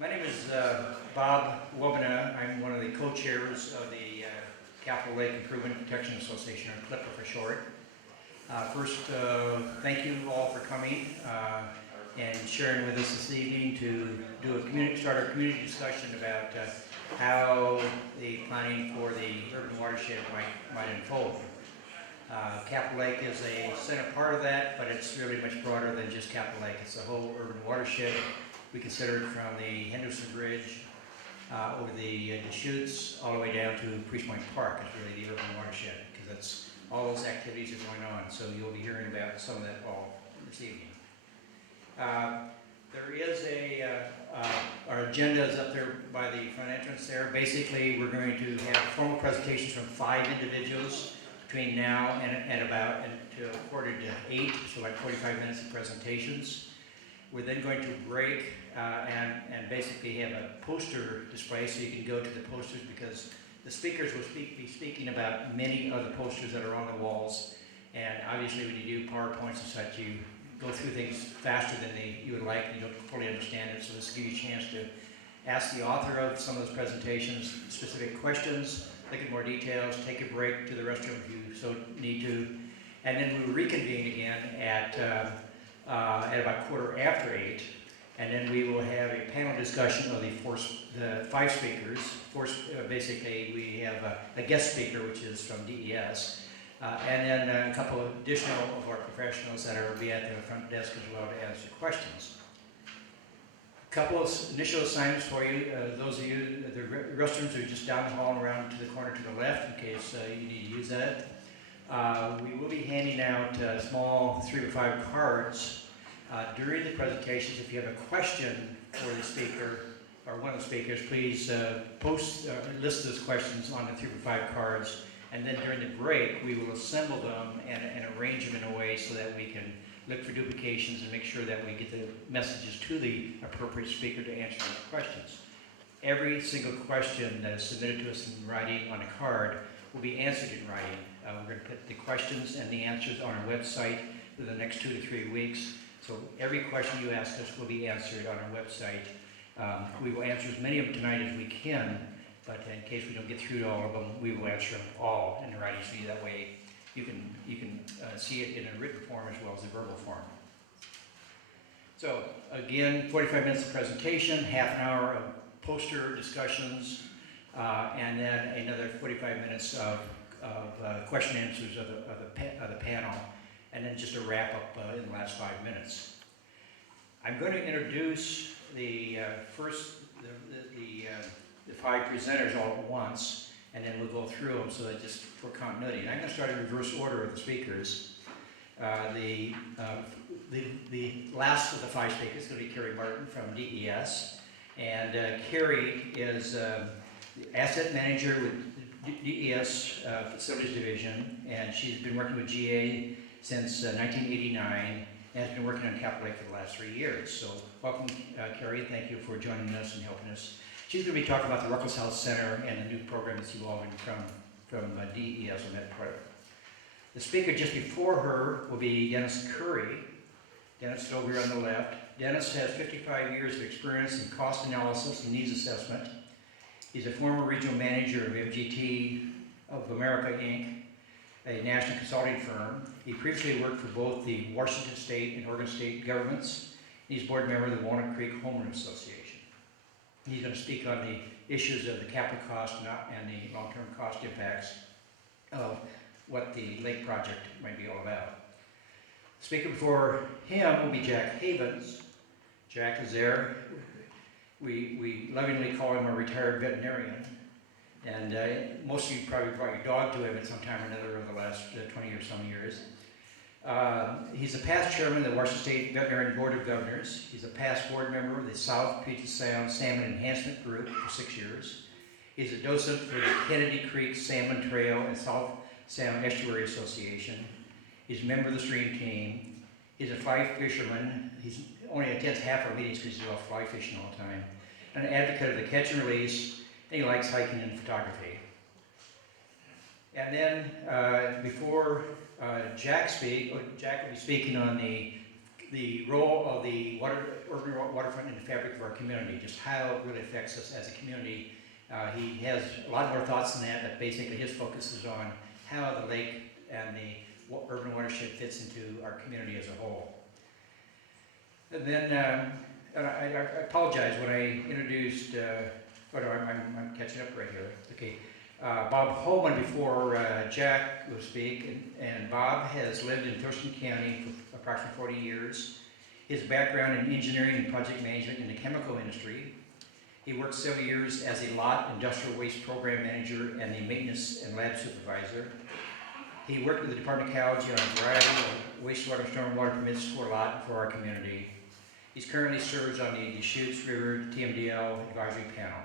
My name is Bob Wobena. I'm one of the co-chairs of the Capitol Lake Improvement Protection Association, or CLIPA for short. First, thank you all for coming and sharing with us this evening to start our community discussion about how the planning for the urban watershed might unfold. Capitol Lake is a center part of that, but it's really much broader than just Capitol Lake. It's the whole urban watershed. We consider it from the Henderson Bridge over the Deschutes all the way down to Priest Point Park is really the urban watershed, because that's all those activities are going on. So you'll be hearing about some of that all this evening. There is our agenda is up there by the front entrance there. Basically, we're going to have formal presentations from 5 individuals between now and about until 7:45, so like 45 minutes of presentations. We're then going to break and basically have a poster display, so you can go to the posters, because the speakers will be speaking about many of the posters that are on the walls. And obviously when you do PowerPoints and such, you go through things faster than you would like, and you don't fully understand it. So this will give you a chance to ask the author of some of those presentations specific questions, look at more details, take a break to the restroom if you so need to. And then we'll reconvene again at about 8:15, and then we will have a panel discussion of the 5 speakers. Basically, we have a guest speaker, which is from DES, and then a couple of additional of our professionals that will be at the front desk as well to answer questions. A couple of initial assignments for you. Those of you, the restrooms are just down the hall and around to the corner to the left in case you need to use that. We will be handing out small 3 or 5 cards during the presentations. If you have a question for the speaker or one of the speakers, please list those questions on the 3 or 5 cards, and then during the break we will assemble them and arrange them in a way so that we can look for duplications and make sure that we get the messages to the appropriate speaker to answer those questions. Every single question that is submitted to us in writing on a card will be answered in writing. We're going to put the questions and the answers on our website for the next 2 to 3 weeks. So every question you ask us will be answered on our website. We will answer as many of them tonight as we can, but in case we don't get through to all of them, we will answer them all in writing, so that way you can see it in a written form as well as a verbal form. So again, 45 minutes of presentation, half an hour of poster discussions, and then another 45 minutes of question and answers of the panel, and then just a wrap up in the last 5 minutes. I'm going to introduce the 5 presenters all at once, and then we'll go through them so that just for continuity. And I'm going to start in reverse order of the speakers. The last of the 5 speakers is going to be Carrie Martin from DES, and Carrie is the asset manager with DES Facilities Division, and she's been working with GA since 1989 and has been working on Capitol Lake for the last 3 years. So welcome, Carrie. Thank you for joining us and helping us. She's going to be talking about the Ruckelshaus Health Center and the new program that's evolving from DES on that part. The speaker just before her will be Dennis Curry. Dennis is over here on the left. Dennis has 55 years of experience in cost analysis and needs assessment. He's a former regional manager of MGT of America, Inc., a national consulting firm. He previously worked for both the Washington State and Oregon State governments. He's board member of the Walnut Creek Homeowners Association. He's going to speak on the issues of the capital cost and the long-term cost impacts of what the lake project might be all about. The speaker before him will be Jack Havens. Jack is there. We lovingly call him a retired veterinarian, and most of you probably brought your dog to him at some time or another over the last 20 or some years. He's a past chairman of the Washington State Veterinary Board of Governors. He's a past board member of the South Puget Sound Salmon Enhancement Group for 6 years. He's a docent for the Kennedy Creek Salmon Trail and South Sound Estuary Association. He's a member of the stream team. He's a fly fisherman. He only attends half our meetings because he's off fly fishing all the time. An advocate of the catch and release, and he likes hiking and photography. And then before Jack will be speaking on the the role of the urban waterfront in the fabric of our community, just how it really affects us as a community. He has a lot more thoughts than that, but basically his focus is on how the lake and the urban watershed fits into our community as a whole. And then, and I apologize when I introduced, I'm catching up right here. Okay, Bob Holman before Jack will speak, and Bob has lived in Thurston County for approximately 40 years. His background in engineering and project management in the chemical industry. He worked several years as a lot industrial waste program manager and the maintenance and lab supervisor. He worked with the Department of Ecology on a variety of wastewater and stormwater permits for lot and for our community. He currently serves on the Deschutes River TMDL advisory panel.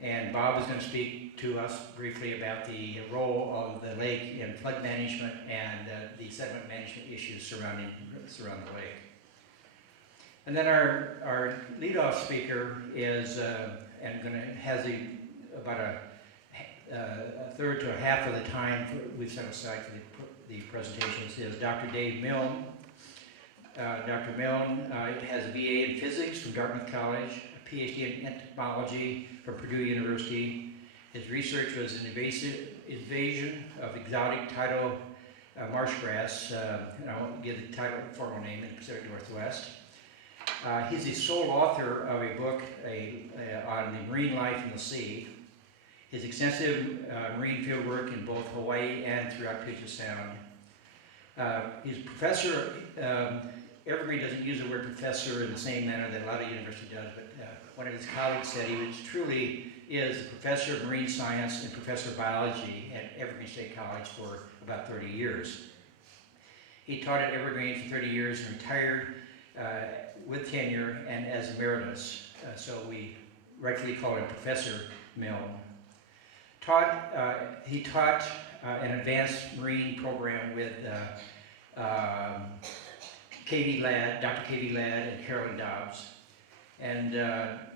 And Bob is going to speak to us briefly about the role of the lake in flood management and the sediment management issues surrounding the lake. And then our leadoff speaker is has about a third to a half of the time we've set aside for the presentations is Dr. Dave Milne. Dr. Milne has a BA in physics from Dartmouth College, a PhD in entomology from Purdue University. His research was an invasion of exotic tidal marsh grass, and I won't give the title formal name, in the Pacific Northwest. He's the sole author of a book on the marine life in the sea. His extensive marine field work in both Hawaii and throughout Puget Sound. He's a professor. Evergreen doesn't use the word professor in the same manner that a lot of university does, but one of his colleagues said he truly is a professor of marine science and professor of biology at Evergreen State College for about 30 years. He taught at Evergreen for 30 years and retired with tenure and as emeritus, so we rightfully call him Professor Milne. He taught an advanced marine program with K.V. Ladd, Dr. K.V. Ladd and Carolyn Dobbs. And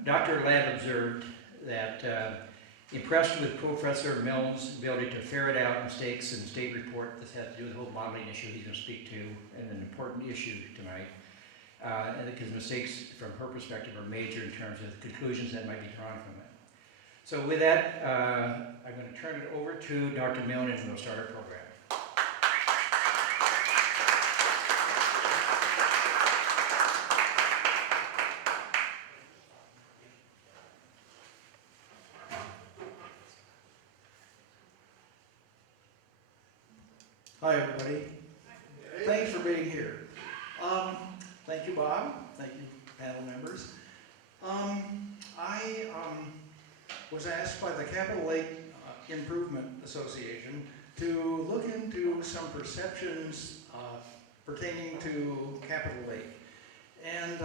Dr. Ladd observed that impressed with Professor Milne's ability to ferret out mistakes in the state report. This has to do with the whole modeling issue he's going to speak to, and an important issue tonight. And because mistakes from her perspective are major in terms of the conclusions that might be drawn from it. So with that, I'm going to turn it over to Dr. Milne and we'll start our program. Hi, everybody. Thanks for being here. Thank you, Bob. Thank you, panel members. I was asked by the Capitol Lake Improvement Association to look into some perceptions pertaining to Capitol Lake. And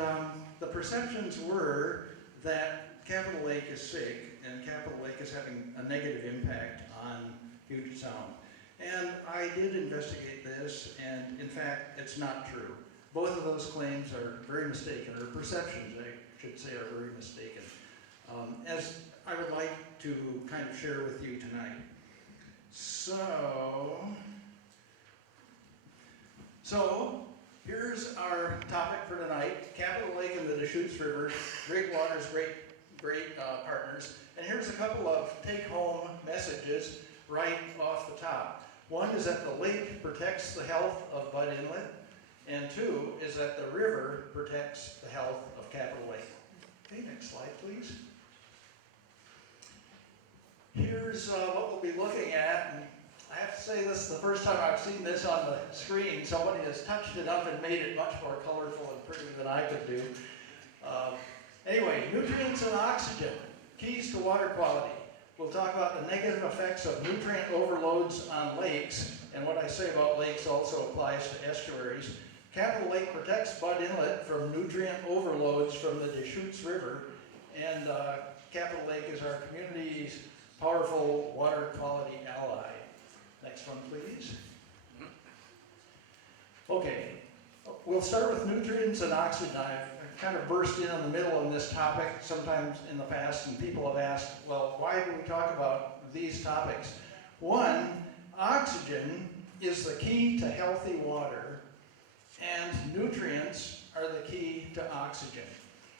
the perceptions were that Capitol Lake is sick and Capitol Lake is having a negative impact on Puget Sound. And I did investigate this, and in fact, it's not true. Both of those claims are very mistaken, or perceptions, I should say, are very mistaken. As I would like to kind of share with you tonight. So here's our topic for tonight: Capitol Lake and the Deschutes River, great waters, great partners. And here's a couple of take-home messages right off the top. One is that the lake protects the health of Bud Inlet, and two is that the river protects the health of Capitol Lake. Okay, next slide, please. Here's what we'll be looking at. And I have to say, this is the first time I've seen this on the screen. Somebody has touched it up and made it much more colorful and pretty than I could do. Anyway, nutrients and oxygen, keys to water quality. We'll talk about the negative effects of nutrient overloads on lakes, and what I say about lakes also applies to estuaries. Capitol Lake protects Bud Inlet from nutrient overloads from the Deschutes River, and Capitol Lake is our community's powerful water quality ally. Next one, please. Okay, we'll start with nutrients and oxygen. I've kind of burst in the middle on this topic sometimes in the past, and people have asked, well, why do we talk about these topics? One, oxygen is the key to healthy water, and nutrients to oxygen.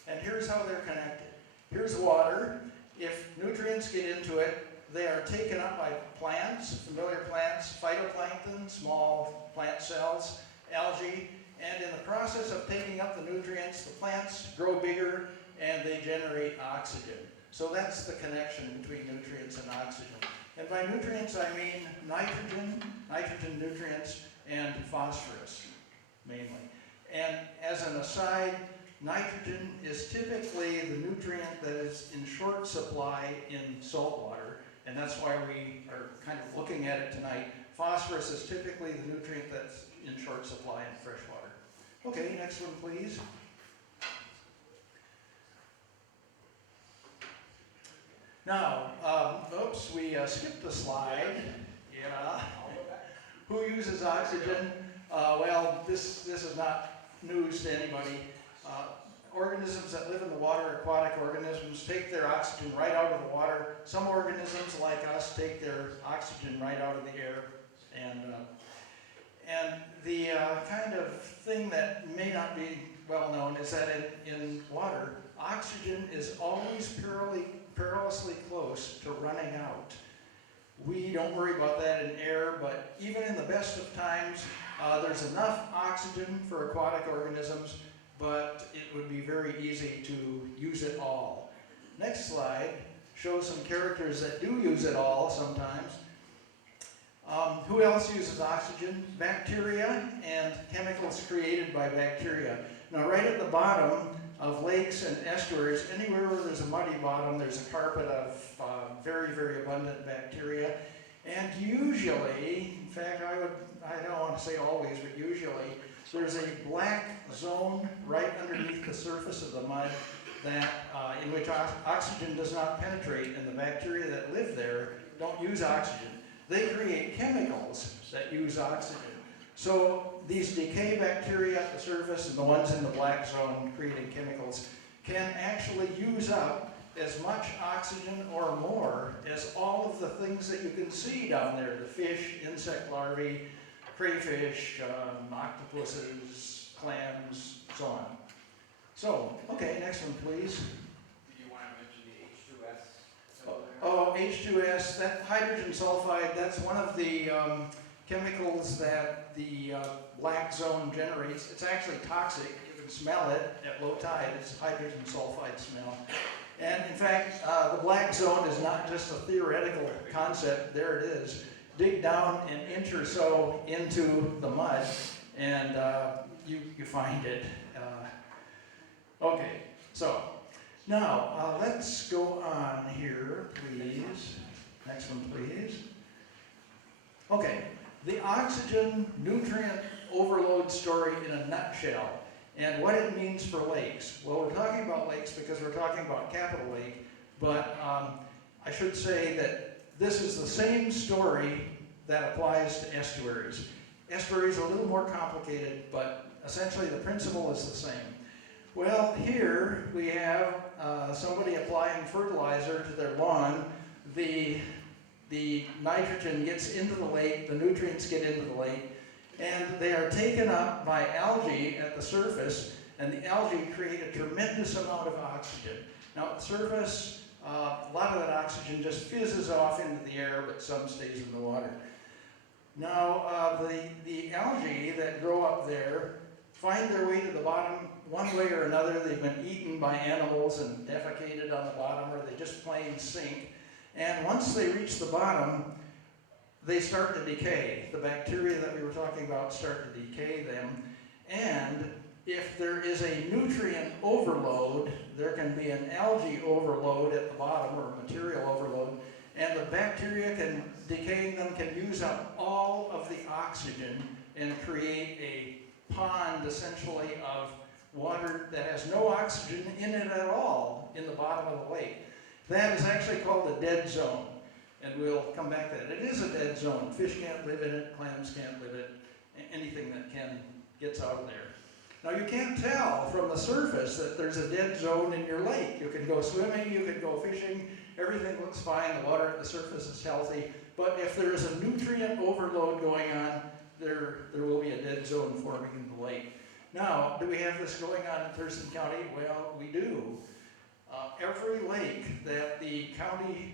And here's how they're connected. Here's water. If nutrients get into it, they are taken up by plants, familiar plants, phytoplankton, small plant cells, algae, and in the process of taking up the nutrients, the plants grow bigger and they generate oxygen. So that's the connection between nutrients and oxygen. And by nutrients I mean nitrogen, nitrogen nutrients, and phosphorus, mainly. And as an aside, nitrogen is typically the nutrient that is in short supply in salt water, and that's why we are kind of looking at it tonight. Phosphorus is typically the nutrient that's in short supply in fresh water. Okay, next one please. Now, oops, we skipped a slide. Yeah. Who uses oxygen? Well, this is not news to anybody. Organisms that live in the water, aquatic organisms, take their oxygen right out of the water. Some organisms, like us, take their oxygen right out of the air. And the kind of thing that may not be well known is that in water, oxygen is always perilously close to running out. We don't worry about that in air, but even in the best of times, there's enough oxygen for aquatic organisms, but it would be very easy to use it all. Next slide shows some characters that do use it all sometimes. Who else uses oxygen? Bacteria and chemicals created by bacteria. Now right at the bottom of lakes and estuaries, anywhere where there's a muddy bottom, there's a carpet of very, very abundant bacteria. And usually, in fact, I don't want to say always, but usually, there's a black zone right underneath the surface of the mud that, in which oxygen does not penetrate, and the bacteria that live there don't use oxygen. They create chemicals that use oxygen. So these decay bacteria at the surface and the ones in the black zone creating chemicals can actually use up as much oxygen or more as all of the things that you can see down there, the fish, insect larvae, crayfish, octopuses, clams, so on. So, okay, next one please. Do you want to mention the H2S? Oh, H2S, that hydrogen sulfide, that's one of the chemicals that the black zone generates. It's actually toxic. You can smell it at low tide. It's hydrogen sulfide smell. And in fact, the black zone is not just a theoretical concept. There it is. Dig down an inch or so into the mud, and you find it. Okay, so now let's go on here, please. Next one, please. Okay, the oxygen nutrient overload story in a nutshell, and what it means for lakes. Well, we're talking about lakes because we're talking about Capitol Lake, but I should say that this is the same story that applies to estuaries. Estuaries are a little more complicated, but essentially the principle is the same. Well, here we have somebody applying fertilizer to their lawn. The nitrogen gets into the lake, the nutrients get into the lake, and they are taken up by algae at the surface, and the algae create a tremendous amount of oxygen. Now at the surface, a lot of that oxygen just fizzes off into the air, but some stays in the water. Now the algae that grow up there find their way to the bottom one way or another. They've been eaten by animals and defecated on the bottom, or they just plain sink. And once they reach the bottom, they start to decay. The bacteria that we were talking about start to decay them. And if there is a nutrient overload, there can be an algae overload at the bottom, or a material overload, and the bacteria decaying them can use up all of the oxygen and create a pond, essentially, of water that has no oxygen in it at all in the bottom of the lake. That is actually called a dead zone, and we'll come back to that. It is a dead zone. Fish can't live in it, clams can't live in it, anything that gets out of there. Now you can't tell from the surface that there's a dead zone in your lake. You can go swimming, you can go fishing, everything looks fine, the water at the surface is healthy, but if there's a nutrient overload going on, there will be a dead zone forming in the lake. Now, do we have this going on in Thurston County? Well, we do. Every lake that the county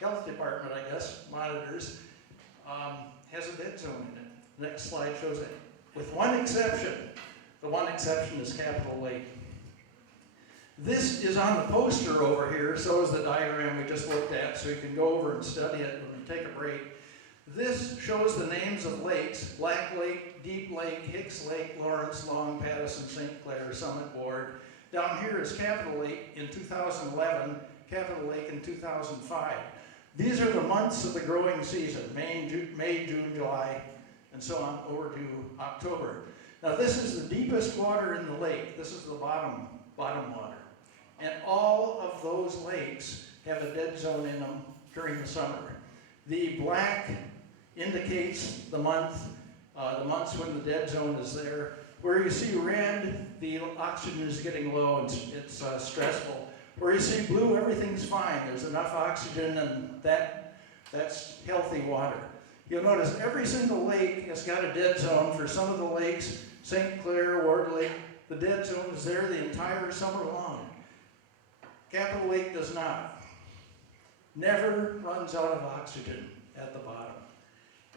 health department, I guess, monitors, has a dead zone in it. Next slide shows it. With one exception. The one exception is Capitol Lake. This is on the poster over here, so is the diagram we just looked at, so you can go over and study it when you take a break. This shows the names of lakes: Black Lake, Deep Lake, Hicks Lake, Lawrence, Long, Pattison, St. Clair, Summit, Ward. Down here is Capitol Lake in 2011, Capitol Lake in 2005. These are the months of the growing season: May, June, July, and so on over to October. Now this is the deepest water in the lake. This is the bottom water. And all of those lakes have a dead zone in them during the summer. The black indicates the months when the dead zone is there. Where you see red, the oxygen is getting low and it's stressful. Where you see blue, everything's fine. There's enough oxygen and that's healthy water. You'll notice every single lake has got a dead zone. For some of the lakes, St. Clair, Ward Lake, the dead zone is there the entire summer long. Capitol Lake does not. Never runs out of oxygen at the bottom.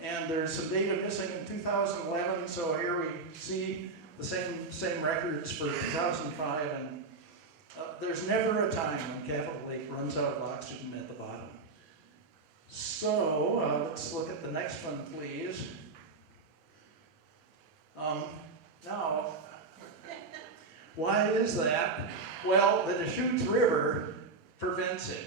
And there's some data missing in 2011, so here we see the same records for 2005, and there's never a time when Capitol Lake runs out of oxygen at the bottom. So let's look at the next one, please. Now, why is that? Well, the Deschutes River prevents it.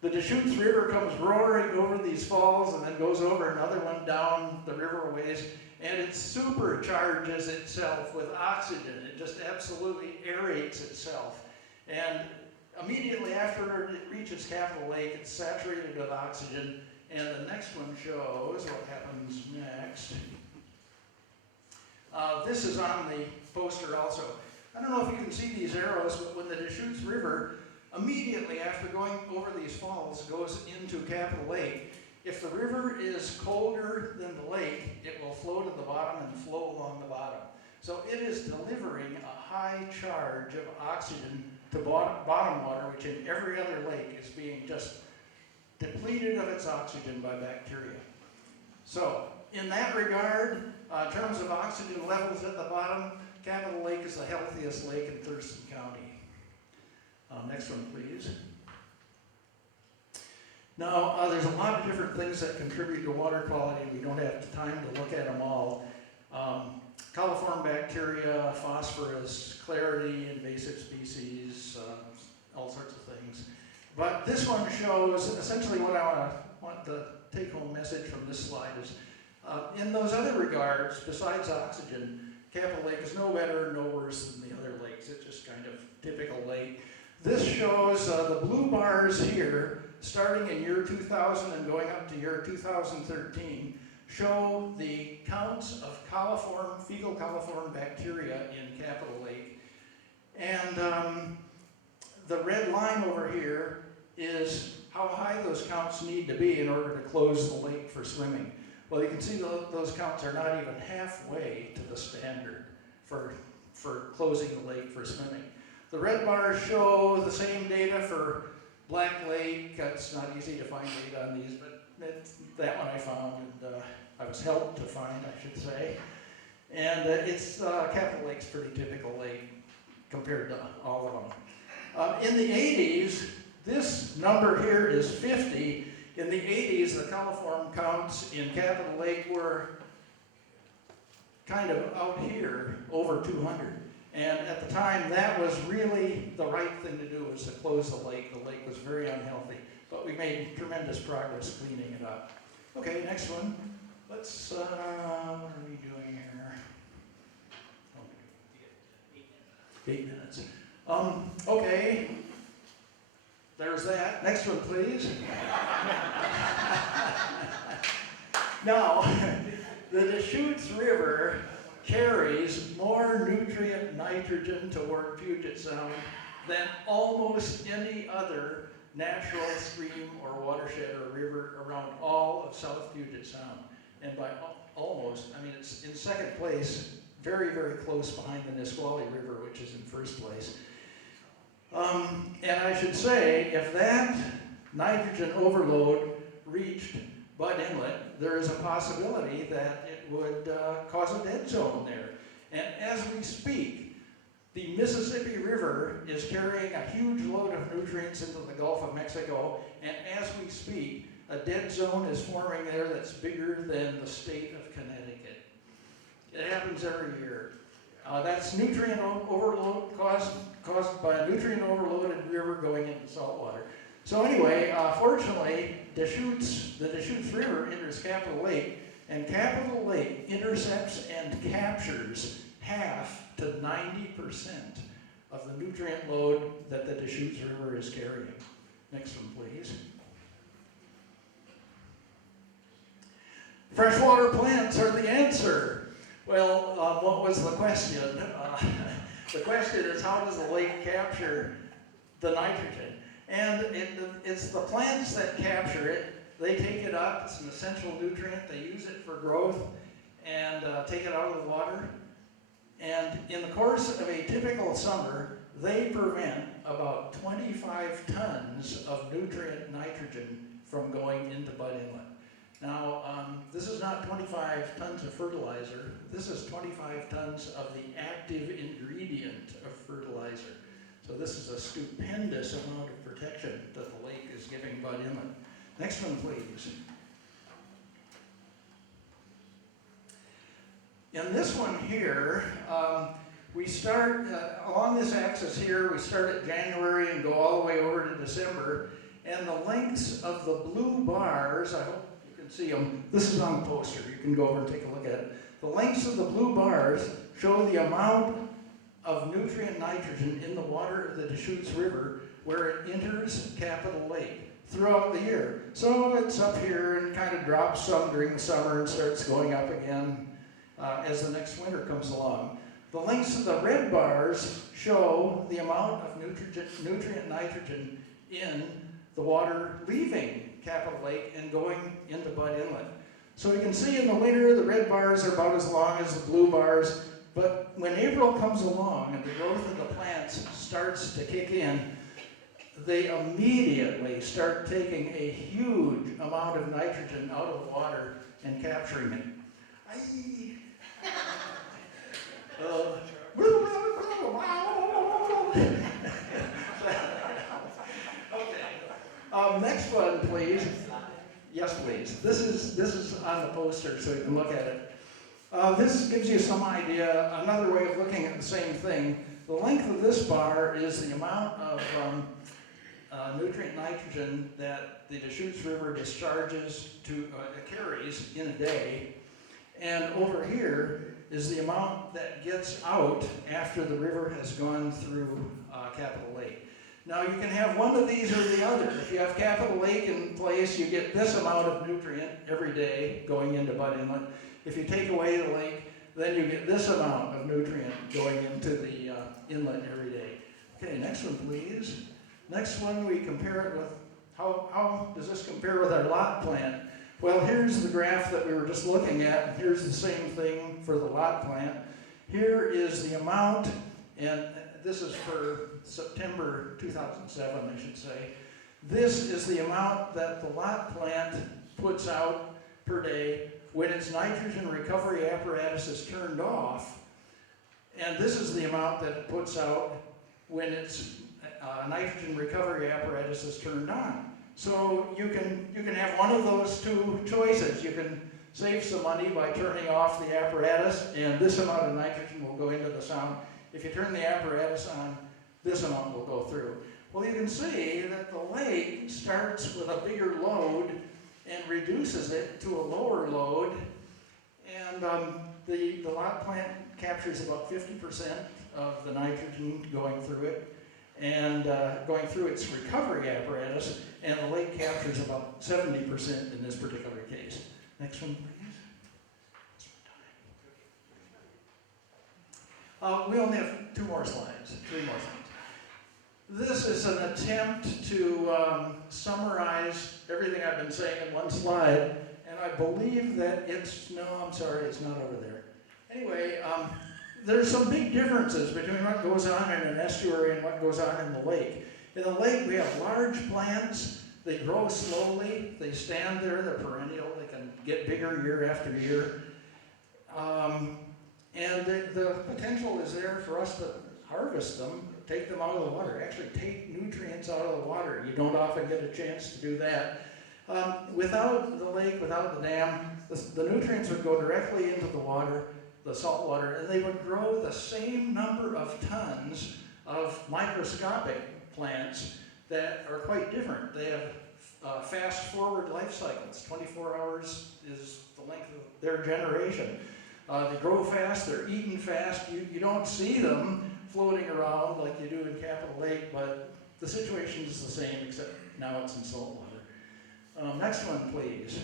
The Deschutes River comes roaring over these falls and then goes over another one down the river a ways, and it supercharges itself with oxygen. It just absolutely aerates itself. And immediately after it reaches Capitol Lake, it's saturated with oxygen. And the next one shows what happens next. This is on the poster also. I don't know if you can see these arrows, but when the Deschutes River, immediately after going over these falls, goes into Capitol Lake, if the river is colder than the lake, it will flow to the bottom and flow along the bottom. So it is delivering a high charge of oxygen to bottom water, which in every other lake is being just depleted of its oxygen by bacteria. So in that regard, in terms of oxygen levels at the bottom, Capitol Lake is the healthiest lake in Thurston County. Next one, please. Now, there's a lot of different things that contribute to water quality. We don't have time to look at them all. Coliform bacteria, phosphorus, clarity, invasive species, all sorts of things. But this one shows, essentially what I want the take-home message from this slide is, in those other regards, besides oxygen, Capitol Lake is no better, no worse than the other lakes. It's just kind of typical lake. This shows the blue bars here, starting in year 2000 and going up to year 2013, show the counts of fecal coliform bacteria in Capitol Lake. And the red line over here is how high those counts need to be in order to close the lake for swimming. Well, you can see those counts are not even halfway to the standard for closing the lake for swimming. The red bars show the same data for Black Lake. It's not easy to find data on these, but that one I found, and I was helped to find, I should say. And Capitol Lake's pretty typical lake compared to all of them. In the 80s, this number here is 50. In the 80s, the coliform counts in Capitol Lake were kind of out here, over 200. And at the time, that was really the right thing to do, was to close the lake. The lake was very unhealthy, but we made tremendous progress cleaning it up. Okay, next one. Let's, what are we doing here? 8 minutes. Okay. There's that. Next one, please. Now, the Deschutes River carries more nutrient nitrogen toward Puget Sound than almost any other natural stream or watershed or river around all of South Puget Sound. And by almost, I mean it's in second place very, very close behind the Nisqually River, which is in first place. And I should say, if that nitrogen overload reached Bud Inlet, there is a possibility that it would cause a dead zone there. And as we speak, the Mississippi River is carrying a huge load of nutrients into the Gulf of Mexico, and as we speak, a dead zone is forming there that's bigger than the state of Connecticut. It happens every year. That's nutrient overload caused by a nutrient overloaded river going into saltwater. So anyway, fortunately, the Deschutes River enters Capitol Lake, and Capitol Lake intercepts and captures half to 90% of the nutrient load that the Deschutes River is carrying. Next one, please. Freshwater plants are the answer. Well, what was the question? The question is, how does the lake capture the nitrogen? And it's the plants that capture it. They take it up. It's an essential nutrient. They use it for growth and take it out of the water. And in the course of a typical summer, they prevent about 25 tons of nutrient nitrogen from going into Bud Inlet. Now, this is not 25 tons of fertilizer. This is 25 tons of the active ingredient of fertilizer. So this is a stupendous amount of protection that the lake is giving Bud Inlet. Next one, please. In this one here, we start along this axis here, we start at January and go all the way over to December. And the lengths of the blue bars, I hope you can see them. This is on the poster. You can go over and take a look at it. The lengths of the blue bars show the amount of nutrient nitrogen in the water of the Deschutes River where it enters Capitol Lake throughout the year. So it's up here and kind of drops some during the summer and starts going up again as the next winter comes along. The lengths of the red bars show the amount of nutrient nitrogen in the water leaving Capitol Lake and going into Bud Inlet. So you can see in the winter the red bars are about as long as the blue bars, but when April comes along and the growth of the plants starts to kick in, they immediately start taking a huge amount of nitrogen out of the water and capturing it. Next one, please. Yes, please. This is on the poster, so you can look at it. This gives you some idea, another way of looking at the same thing. The length of this bar is the amount of nutrient nitrogen that the Deschutes River discharges carries in a day. And over here is the amount that gets out after the river has gone through Capitol Lake. Now you can have one of these or the other. If you have Capitol Lake in place, you get this amount of nutrient every day going into Bud Inlet. If you take away the lake, then you get this amount of nutrient going into the inlet every day. Okay, next one, please. Next one, we compare it with, how does this compare with our lot plant? Well, here's the graph that we were just looking at. Here's the same thing for the lot plant. Here is the amount, and this is for September 2007, I should say. This is the amount that the lot plant puts out per day when its nitrogen recovery apparatus is turned off. And this is the amount that it puts out when its nitrogen recovery apparatus is turned on. So you can have one of those two choices. You can save some money by turning off the apparatus, and this amount of nitrogen will go into the sound. If you turn the apparatus on, this amount will go through. Well, you can see that the lake starts with a bigger load and reduces it to a lower load, and the lot plant captures about 50% of the nitrogen going through it, and going through its recovery apparatus, and the lake captures about 70% in this particular case. Next one, please. We only have three more slides. This is an attempt to summarize everything I've been saying in one slide, and I believe that it's, no, I'm sorry, it's not over there. Anyway, there's some big differences between what goes on in an estuary and what goes on in the lake. In the lake, we have large plants. They grow slowly. They stand there. They're perennial. They can get bigger year after year. And the potential is there for us to harvest them, take them out of the water, actually take nutrients out of the water. You don't often get a chance to do that. Without the lake, without the dam, the nutrients would go directly into the water, the salt water, and they would grow the same number of tons of microscopic plants that are quite different. They have fast forward life cycles. 24 hours is the length of their generation. They grow fast, they're eaten fast. You don't see them floating around like you do in Capitol Lake, but the situation is the same, except now it's in salt water. Next one, please.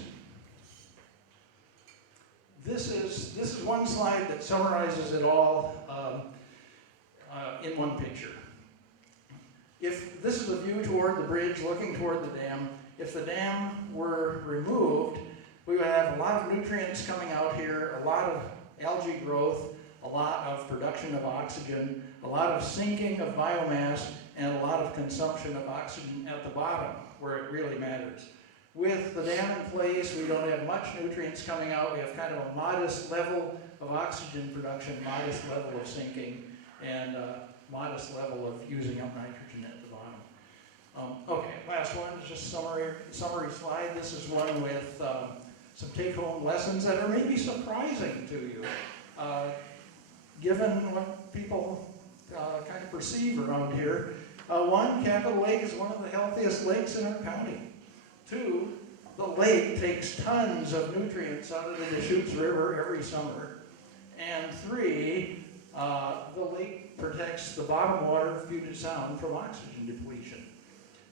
This is one slide that summarizes it all in one picture. If this is a view toward the bridge looking toward the dam, if the dam were removed, we would have a lot of nutrients coming out here, a lot of algae growth, a lot of production of oxygen, a lot of sinking of biomass, and a lot of consumption of oxygen at the bottom, where it really matters. With the dam in place, we don't have much nutrients coming out. We have kind of a modest level of oxygen production, modest level of sinking, and modest level of using up nitrogen at the bottom. Okay, last one is just summary slide. This is one with some take-home lessons that are maybe surprising to you, given what people kind of perceive around here. One, Capitol Lake is one of the healthiest lakes in our county. Two, the lake takes tons of nutrients out of the Deschutes River every summer. And three, the lake protects the bottom water of Puget Sound from oxygen depletion.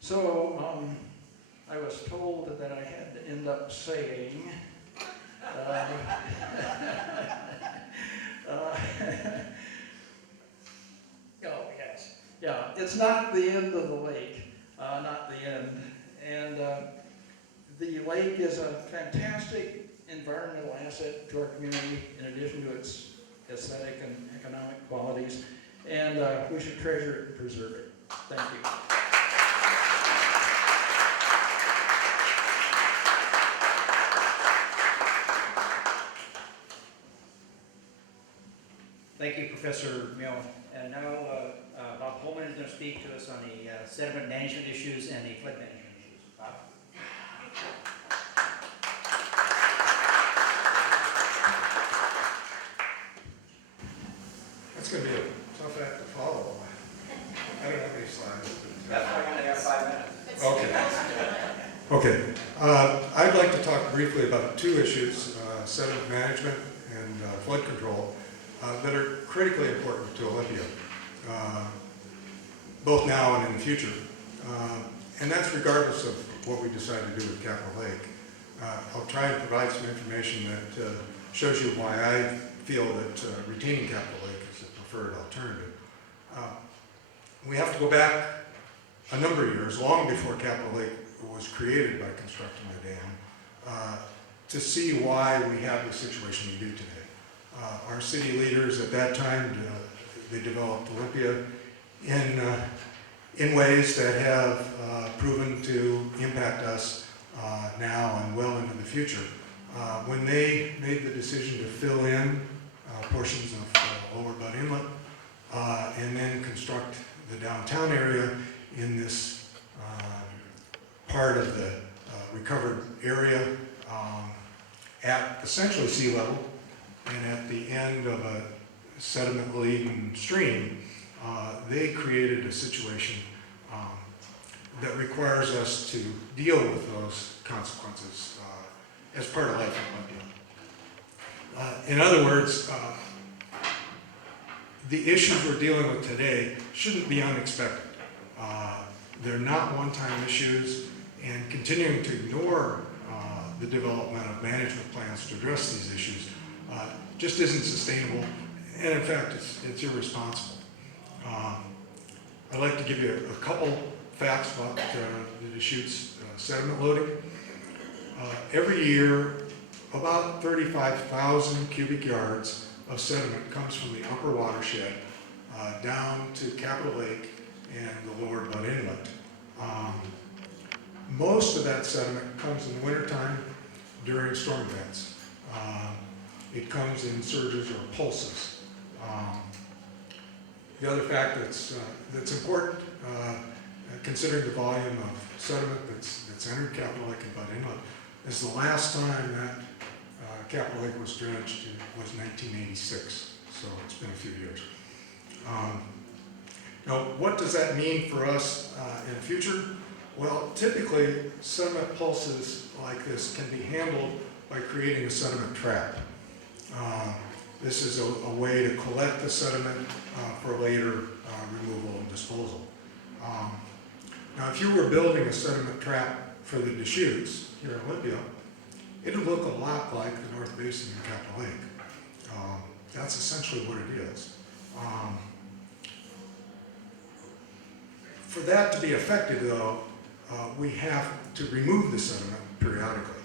So I was told that I had to end up saying, oh yes, yeah, it's not the end of the lake, not the end. And the lake is a fantastic environmental asset to our community in addition to its aesthetic and economic qualities, and we should treasure it and preserve it. Thank you. Thank you, Professor Mill. And now Bob Holman is going to speak to us on the sediment management issues and the flood management issues. Bob? That's going to be a tough act to follow. I don't have any slides. That's why I only have 5 minutes. Okay. I'd like to talk briefly about two issues, sediment management and flood control, that are critically important to Olympia, both now and in the future. And that's regardless of what we decide to do with Capitol Lake. I'll try and provide some information that shows you why I feel that retaining Capitol Lake is the preferred alternative. We have to go back a number of years, long before Capitol Lake was created by constructing the dam, to see why we have the situation we do today. Our city leaders at that time, they developed Olympia in ways that have proven to impact us now and well into the future. When they made the decision to fill in portions of Lower Butt Inlet and then construct the downtown area in this part of the recovered area at essentially sea level and at the end of a sediment-laden stream, they created a situation that requires us to deal with those consequences as part of life in Olympia. In other words, the issues we're dealing with today shouldn't be unexpected. They're not one-time issues, and continuing to ignore the development of management plans to address these issues just isn't sustainable, and in fact, it's irresponsible. I'd like to give you a couple facts about the Deschutes sediment loading. Every year, about 35,000 cubic yards of sediment comes from the upper watershed down to Capitol Lake and the lower Bud Inlet. Most of that sediment comes in the wintertime during storm events. It comes in surges or pulses. The other fact that's important, considering the volume of sediment that's entered Capitol Lake and Bud Inlet, is the last time that Capitol Lake was dredged was 1986, so it's been a few years. Now, what does that mean for us in the future? Well, typically, sediment pulses like this can be handled by creating a sediment trap. This is a way to collect the sediment for later removal and disposal. Now, if you were building a sediment trap for the Deschutes here in Olympia, it would look a lot like the North Basin in Capitol Lake. That's essentially what it is. For that to be effective, though, we have to remove the sediment periodically.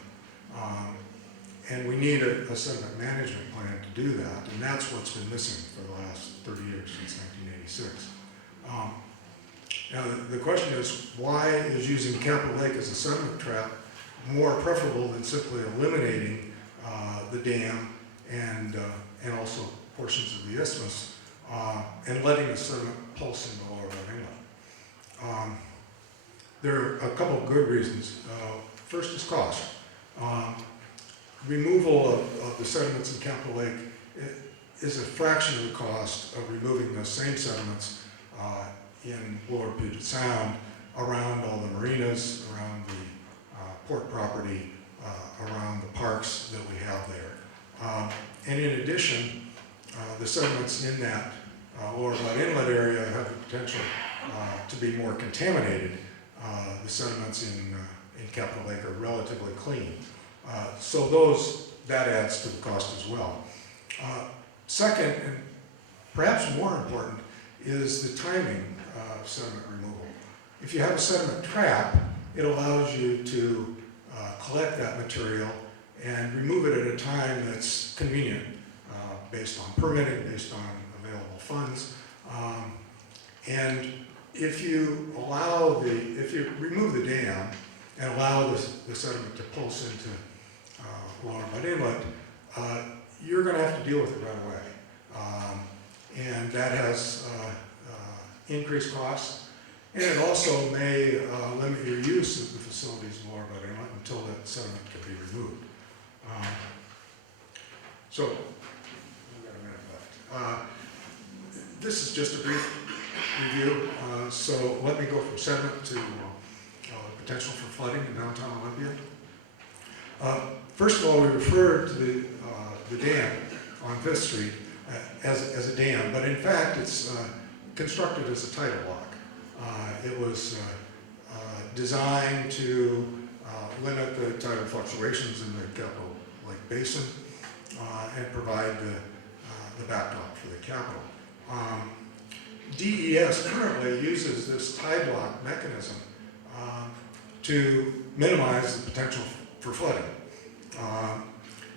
And we need a sediment management plan to do that, and that's what's been missing for the last 30 years, since 1986. Now, the question is, why is using Capitol Lake as a sediment trap more preferable than simply eliminating the dam and also portions of the isthmus and letting the sediment pulse in the lower Bud Inlet? There are a couple of good reasons. First is cost. Removal of the sediments in Capitol Lake is a fraction of the cost of removing those same sediments in Lower Puget Sound around all the marinas, around the port property, around the parks that we have there. And in addition, the sediments in that Lower Bud Inlet area have the potential to be more contaminated. The sediments in Capitol Lake are relatively clean. So that adds to the cost as well. Second, and perhaps more important, is the timing of sediment removal. If you have a sediment trap, it allows you to collect that material and remove it at a time that's convenient, based on permitting, based on available funds. And if you remove the dam and allow the sediment to pulse into Lower Bud Inlet, you're going to have to deal with it right away. And that has increased costs, and it also may limit your use of the facilities in Lower Bud Inlet until that sediment can be removed. So, we've got a minute left. This is just a brief review, so let me go from sediment to potential for flooding in downtown Olympia. First of all, we refer to the dam on 5th Street as a dam, but in fact it's constructed as a tidal lock. It was designed to limit the tidal fluctuations in the Capitol Lake Basin and provide the backdrop for the Capitol. DES currently uses this tide lock mechanism to minimize the potential for flooding.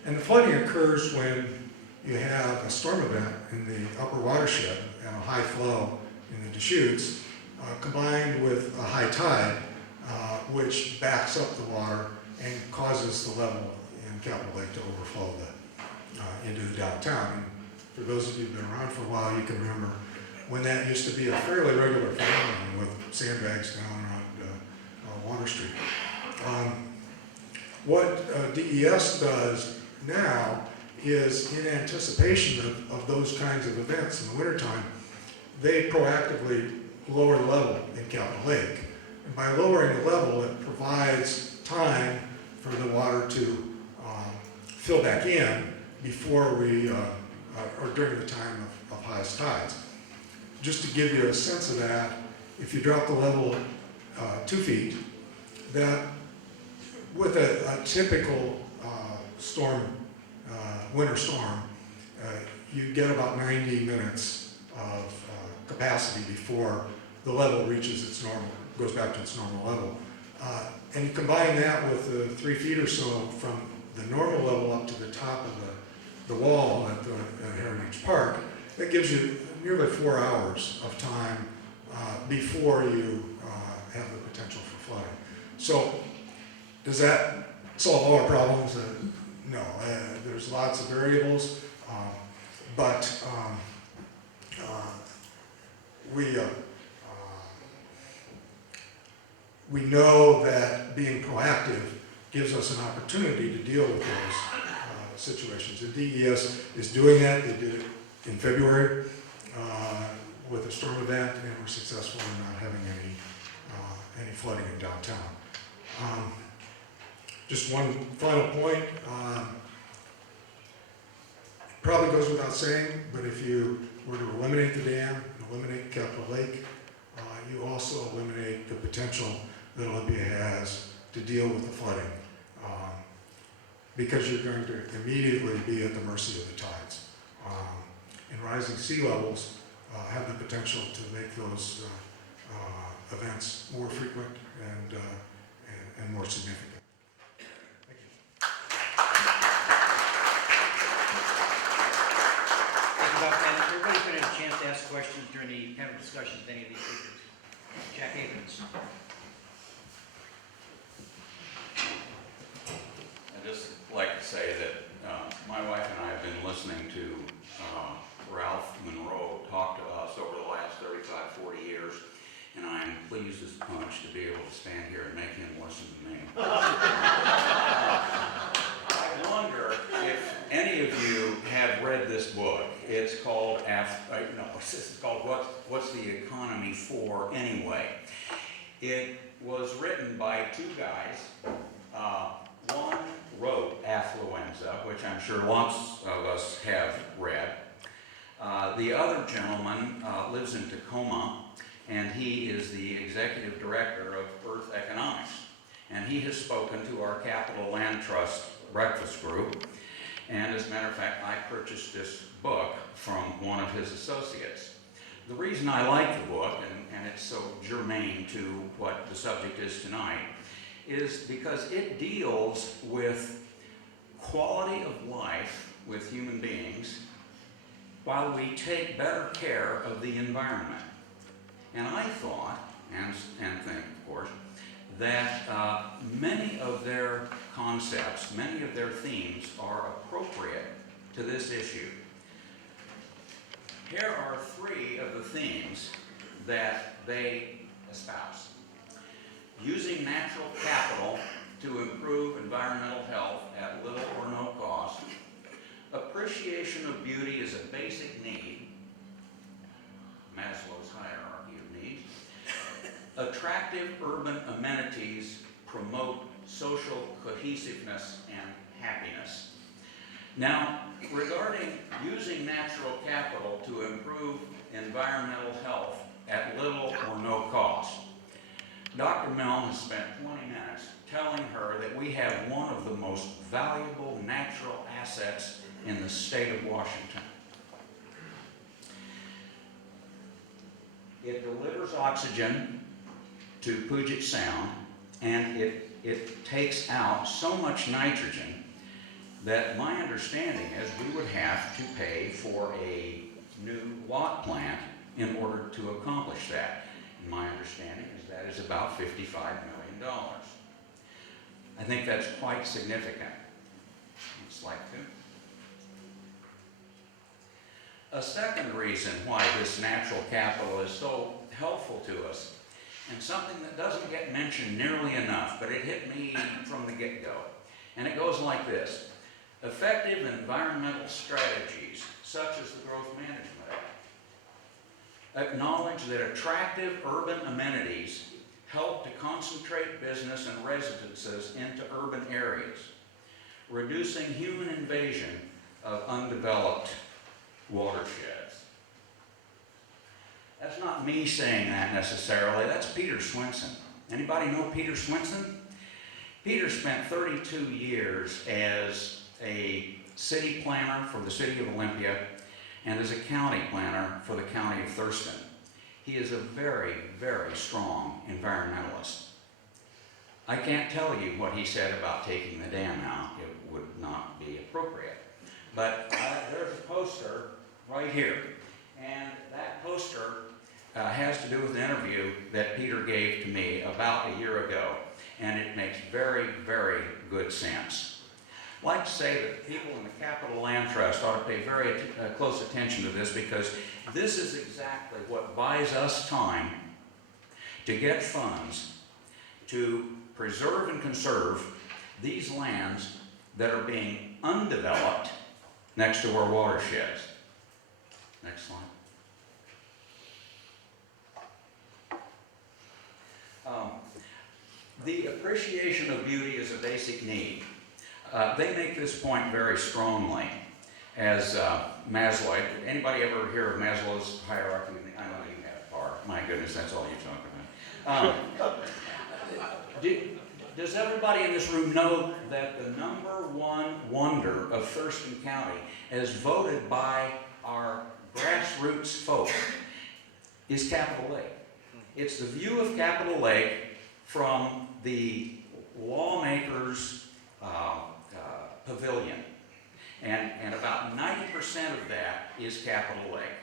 And the flooding occurs when you have a storm event in the upper watershed and a high flow in the Deschutes, combined with a high tide, which backs up the water and causes the level in Capitol Lake to overflow into the downtown. And for those of you who've been around for a while, you can remember when that used to be a fairly regular phenomenon with sandbags down around Water Street. What DES does now is, in anticipation of those kinds of events in the wintertime, they proactively lower the level in Capitol Lake. And by lowering the level, it provides time for the water to fill back in before or during the time of highest tides. Just to give you a sense of that, if you drop the level 2 feet, that with a typical winter storm, you get about 90 minutes of capacity before the level goes back to its normal level. And you combine that with the 3 feet or so from the normal level up to the top of the wall at Heritage Park, that gives you nearly 4 hours of time before you have the potential for flooding. So does that solve all our problems? No, there's lots of variables, but we know that being proactive gives us an opportunity to deal with those situations. And DES is doing that. They did it in February with a storm event, and were successful in not having any flooding in downtown. Just one final point. Probably goes without saying, but if you were to eliminate the dam, eliminate Capitol Lake, you also eliminate the potential that Olympia has to deal with the flooding, because you're going to immediately be at the mercy of the tides. And rising sea levels have the potential to make those events more frequent and more significant. Thank you. Thank you, Dr. Bennett. Everybody's going to have a chance to ask questions during the panel discussions with any of these speakers. Jack Havens. I'd just like to say that my wife and I have been listening to Ralph Monroe talk to us over the last 35, 40 years, and I'm pleased as punch to be able to stand here and make him listen to me. I wonder if any of you have read this book. It's called, it's called What's the Economy For Anyway? It was written by two guys. One wrote Affluenza, which I'm sure lots of us have read. The other gentleman lives in Tacoma, and he is the executive director of Earth Economics. And he has spoken to our Capital Land Trust breakfast group. And as a matter of fact, I purchased this book from one of his associates. The reason I like the book, and it's so germane to what the subject is tonight, is because it deals with quality of life with human beings while we take better care of the environment. And I thought, and think, of course, that many of their concepts, many of their themes are appropriate to this issue. Here are three of the themes that they espouse. Using natural capital to improve environmental health at little or no cost. Appreciation of beauty is a basic need. Maslow's hierarchy of needs. Attractive urban amenities promote social cohesiveness and happiness. Now, regarding using natural capital to improve environmental health at little or no cost, Dr. Milne has spent 20 minutes telling her that we have one of the most valuable natural assets in the state of Washington. It delivers oxygen to Puget Sound, and it takes out so much nitrogen that my understanding is we would have to pay for a new lot plant in order to accomplish that. And my understanding is that is about $55 million. I think that's quite significant. Slide 2. A second reason why this natural capital is so helpful to us, and something that doesn't get mentioned nearly enough, but it hit me from the get-go. And it goes like this. Effective environmental strategies, such as the Growth Management Act, acknowledge that attractive urban amenities help to concentrate business and residences into urban areas, reducing human invasion of undeveloped watersheds. That's not me saying that necessarily, that's Peter Swinson. Anybody know Peter Swinson? Peter spent 32 years as a city planner for the city of Olympia and as a county planner for the county of Thurston. He is a very, very strong environmentalist. I can't tell you what he said about taking the dam out. It would not be appropriate. but there's a poster right here. And that poster has to do with an interview that Peter gave to me about a year ago. And it makes very, very good sense. I'd like to say that people in the Capital Land Trust ought to pay very close attention to this, because this is exactly what buys us time to get funds to preserve and conserve these lands that are being undeveloped next to our watersheds. Next slide. The appreciation of beauty is a basic need. They make this point very strongly as Maslow. Anybody ever hear of Maslow's hierarchy? I know you have, Bar. My goodness, that's all you talk about. Does everybody in this room know that the #1 wonder of Thurston County, as voted by our grassroots folk, is Capitol Lake? It's the view of Capitol Lake from the lawmakers' pavilion. And about 90% of that is Capitol Lake.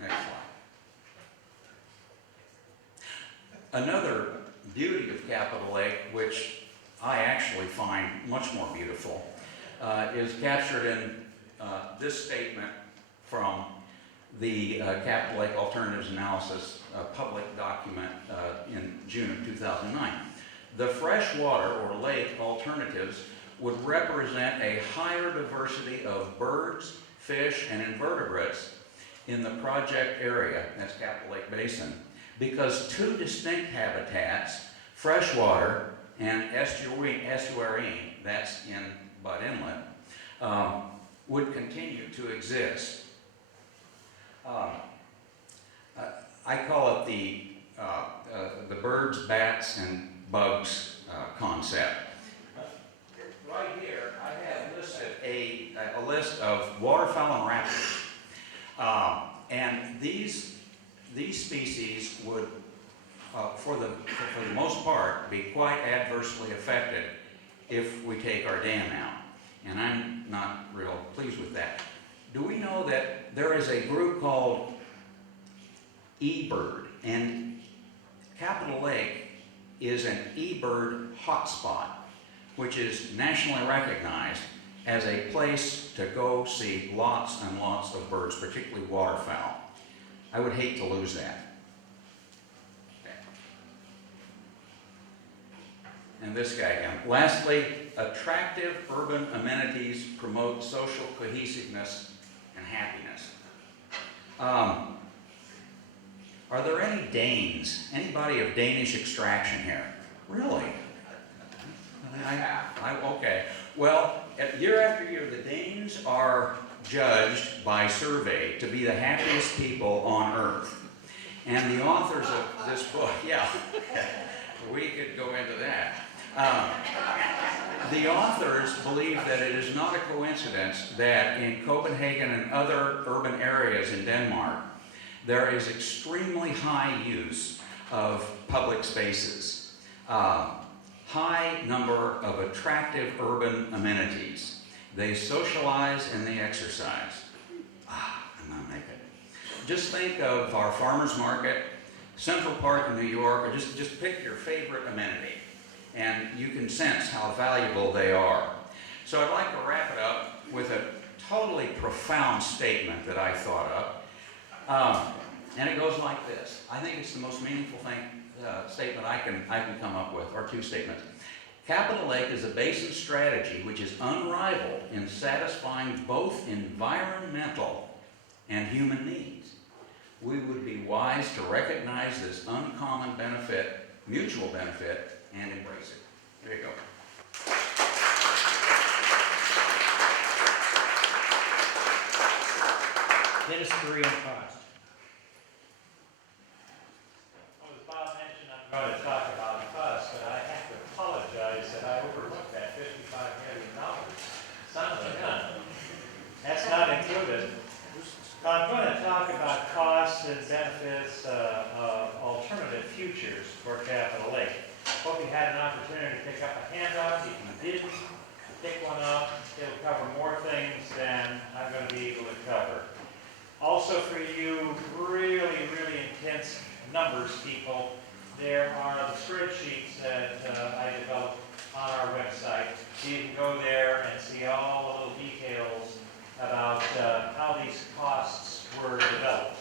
Next slide. Another beauty of Capitol Lake, which I actually find much more beautiful, is captured in this statement from the Capitol Lake Alternatives Analysis public document in June of 2009. The freshwater or lake alternatives would represent a higher diversity of birds, fish, and invertebrates in the project area, that's Capitol Lake Basin, because two distinct habitats, freshwater and estuarine, that's in Butt Inlet, would continue to exist. I call it the birds, bats, and bugs concept. Right here, I have listed a list of waterfowl and raptors, and these species would, for the most part, be quite adversely affected if we take our dam out, and I'm not real pleased with that. Do we know that there is a group called eBird, and Capitol Lake is an eBird hotspot, which is nationally recognized as a place to go see lots and lots of birds, particularly waterfowl. I would hate to lose that. Okay. And this guy again. Lastly, attractive urban amenities promote social cohesiveness and happiness. Are there any Danes? Anybody of Danish extraction here? Really? Okay. Well, year after year, the Danes are judged by survey to be the happiest people on earth. And the authors of this book, yeah, we could go into that. The authors believe that it is not a coincidence that in Copenhagen and other urban areas in Denmark, there is extremely high use of public spaces, high number of attractive urban amenities. They socialize and they exercise. I'm not making it. Just think of our farmers market, Central Park in New York, or just pick your favorite amenity, and you can sense how valuable they are. So I'd like to wrap it up with a totally profound statement that I thought of. And it goes like this. I think it's the most meaningful statement I can come up with, or two statements. Capitol Lake is a basin strategy which is unrivaled in satisfying both environmental and human needs. We would be wise to recognize this uncommon benefit, mutual benefit, and embrace it. There you go. Dennis Curry on cost. Well, as Bob mentioned, I'm going to talk about cost, but I have to apologize that I overlooked that $55 million. Son of a gun. That's not included. I'm going to talk about costs and benefits of alternative futures for Capitol Lake. What we had an opportunity to pick up a handout. If you didn't pick one up, it'll cover more things than I'm going to be able to cover. Also for you really, really intense numbers people, there are the spreadsheets that I developed on our website. So you can go there and see all the little details about how these costs were developed.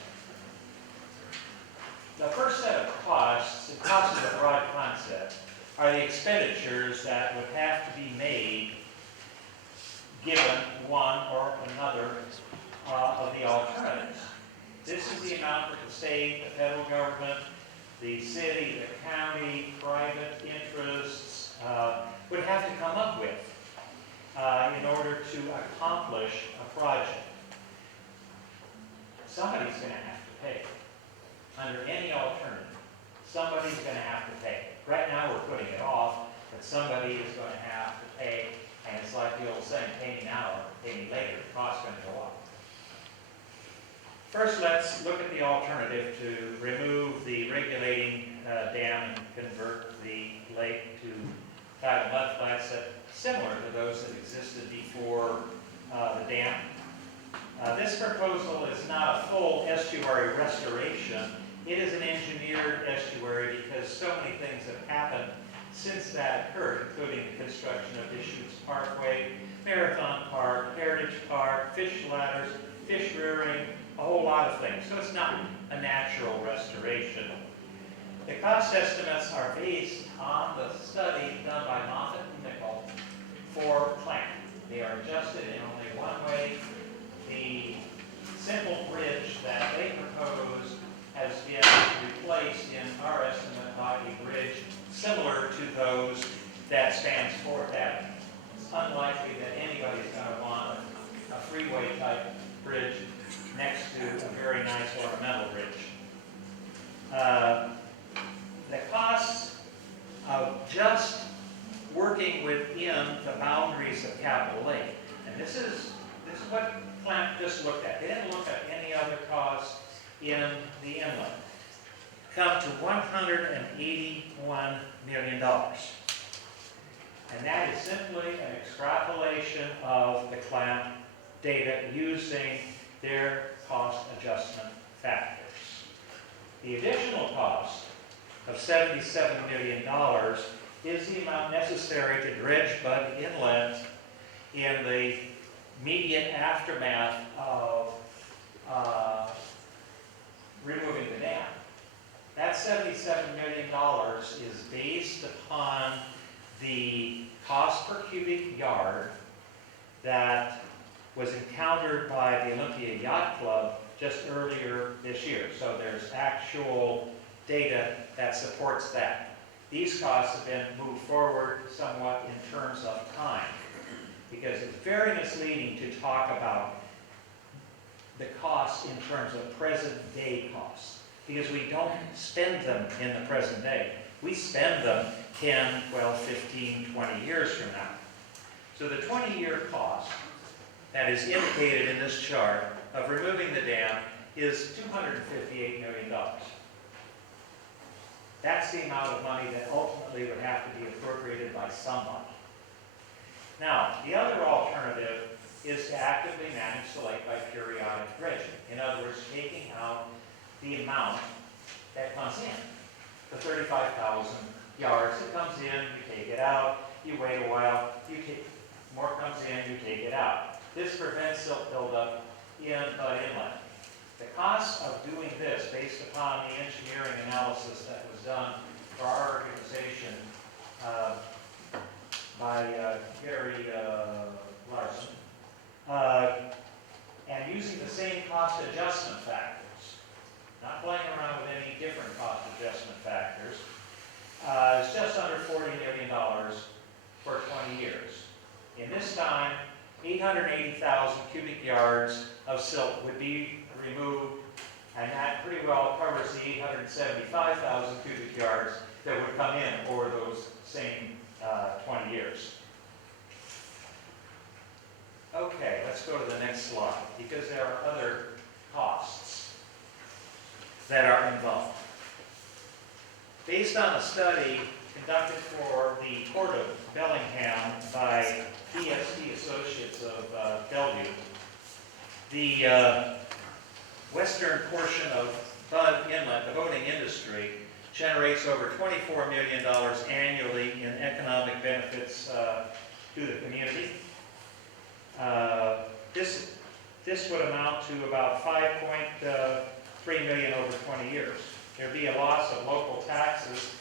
The first set of costs, and cost is a broad concept, are the expenditures that would have to be made given one or another of the alternatives. This is the amount that the state, the federal government, the city, the county, private interests would have to come up with in order to accomplish a project. Somebody's going to have to pay. Under any alternative, somebody's going to have to pay. Right now we're putting it off, but somebody is going to have to pay, and it's like the old saying, pay me now or pay me later, the cost's going to go up. First, let's look at the alternative to remove the regulating dam and convert the lake to tidal mudflats that similar to those that existed before the dam. This proposal is not a full estuary restoration. It is an engineered estuary because so many things have happened since that occurred, including the construction of Deschutes Parkway, Marathon Park, Heritage Park, fish ladders, fish rearing, a whole lot of things. So it's not a natural restoration. The cost estimates are based on the study done by Moffitt and Nichol for plant. They are adjusted in only one way. The simple bridge that they proposed has been replaced in our estimate by a bridge similar to those that spans 4th Avenue. It's unlikely that anybody's going to want a freeway type bridge next to a very nice ornamental bridge. The costs of just working within the boundaries of Capitol Lake, and this is what Plant just looked at. They didn't look at any other costs in the inlet. Come to $181 million. And that is simply an extrapolation of the Plant data using their cost adjustment factors. The additional cost of $77 million is the amount necessary to dredge Bud Inlet in the immediate aftermath of removing the dam. That $77 million is based upon the cost per cubic yard that was encountered by the Olympia Yacht Club just earlier this year. So there's actual data that supports that. These costs have been moved forward somewhat in terms of time, because it's very misleading to talk about the costs in terms of present day costs, because we don't spend them in the present day. We spend them 10, 12, 15, 20 years from now. So the 20-year cost that is indicated in this chart of removing the dam is $258 million. That's the amount of money that ultimately would have to be appropriated by somebody. Now, the other alternative is to actively manage the lake by periodic dredging. In other words, taking out the amount that comes in. The 35,000 yards that comes in, you take it out, you wait a while, more comes in, you take it out. This prevents silt buildup in Bud Inlet. The cost of doing this, based upon the engineering analysis that was done for our organization by Gary Larson, and using the same cost adjustment factors, not playing around with any different cost adjustment factors, is just under $40 million for 20 years. In this time, 880,000 cubic yards of silt would be removed, and that pretty well covers the 875,000 cubic yards that would come in over those same 20 years. Okay, let's go to the next slide, because there are other costs that are involved. Based on a study conducted for the Port of Bellingham by DST Associates of Bellevue. The western portion of Bud Inlet, the boating industry, generates over $24 million annually in economic benefits to the community. This would amount to about $5.3 million over 20 years. There'd be a loss of local taxes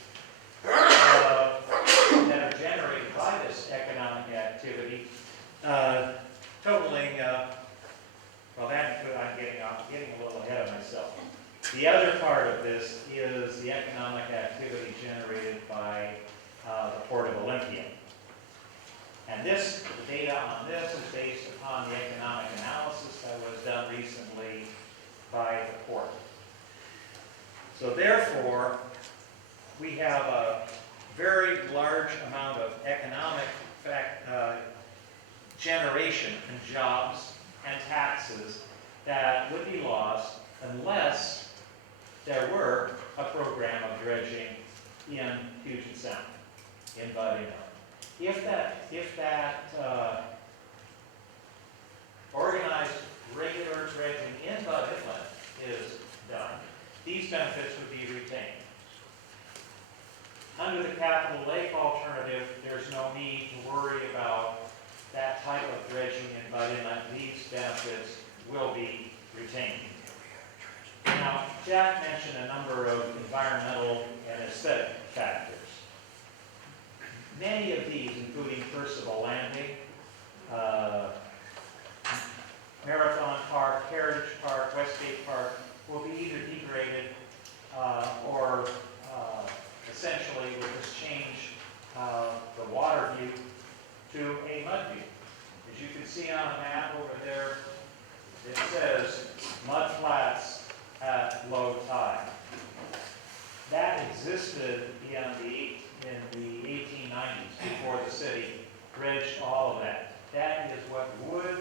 that are generated by this economic activity, totaling, well, that includes, I'm getting a little ahead of myself. The other part of this is the economic activity generated by the Port of Olympia. And this, the data on this is based upon the economic analysis that was done recently by the port. So therefore, we have a very large amount of economic generation and jobs and taxes that would be lost unless there were a program of dredging in Puget Sound, in Bud Inlet. If that organized regular dredging in Bud Inlet is done, these benefits would be retained. Under the Capital Lake alternative, there's no need to worry about that type of dredging in Bud Inlet. These benefits will be retained. Now, Jack mentioned a number of environmental and aesthetic factors. Many of these, including Percival Landing, Marathon Park, Heritage Park, Westgate Park, will be either degraded or essentially will just change the water view to a mud view. As you can see on the map over there, it says mud flats at low tide. That existed in the 1890s before the city dredged all of that. That is what would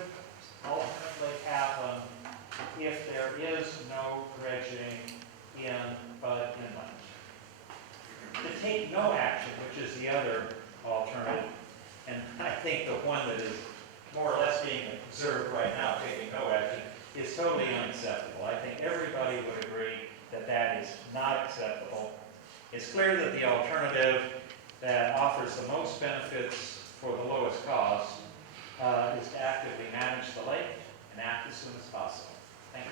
ultimately happen if there is no dredging in Bud Inlet. To take no action, which is the other alternative, and I think the one that is more or less being observed right now, taking no action, is totally unacceptable. I think everybody would agree that that is not acceptable. It's clear that the alternative that offers the most benefits for the lowest cost is to actively manage the lake and act as soon as possible. Thank you.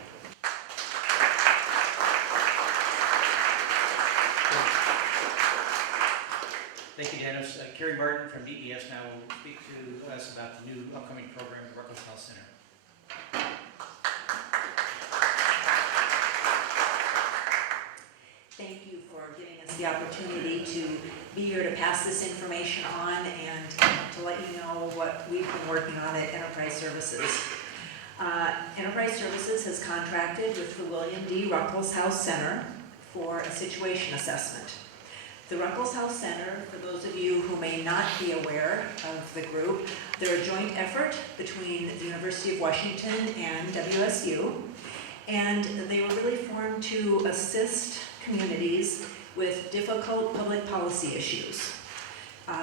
Thank you, Dennis. Carrie Martin from DES now will speak to us about the new upcoming program at Ruckles Health Center. Thank you for giving us the opportunity to be here to pass this information on and to let you know what we've been working on at Enterprise Services. Enterprise Services has contracted with the William D. Ruckles House Center for a situation assessment. The Ruckles House Center, for those of you who may not be aware of the group, they're a joint effort between the University of Washington and WSU, and they were really formed to assist communities with difficult public policy issues.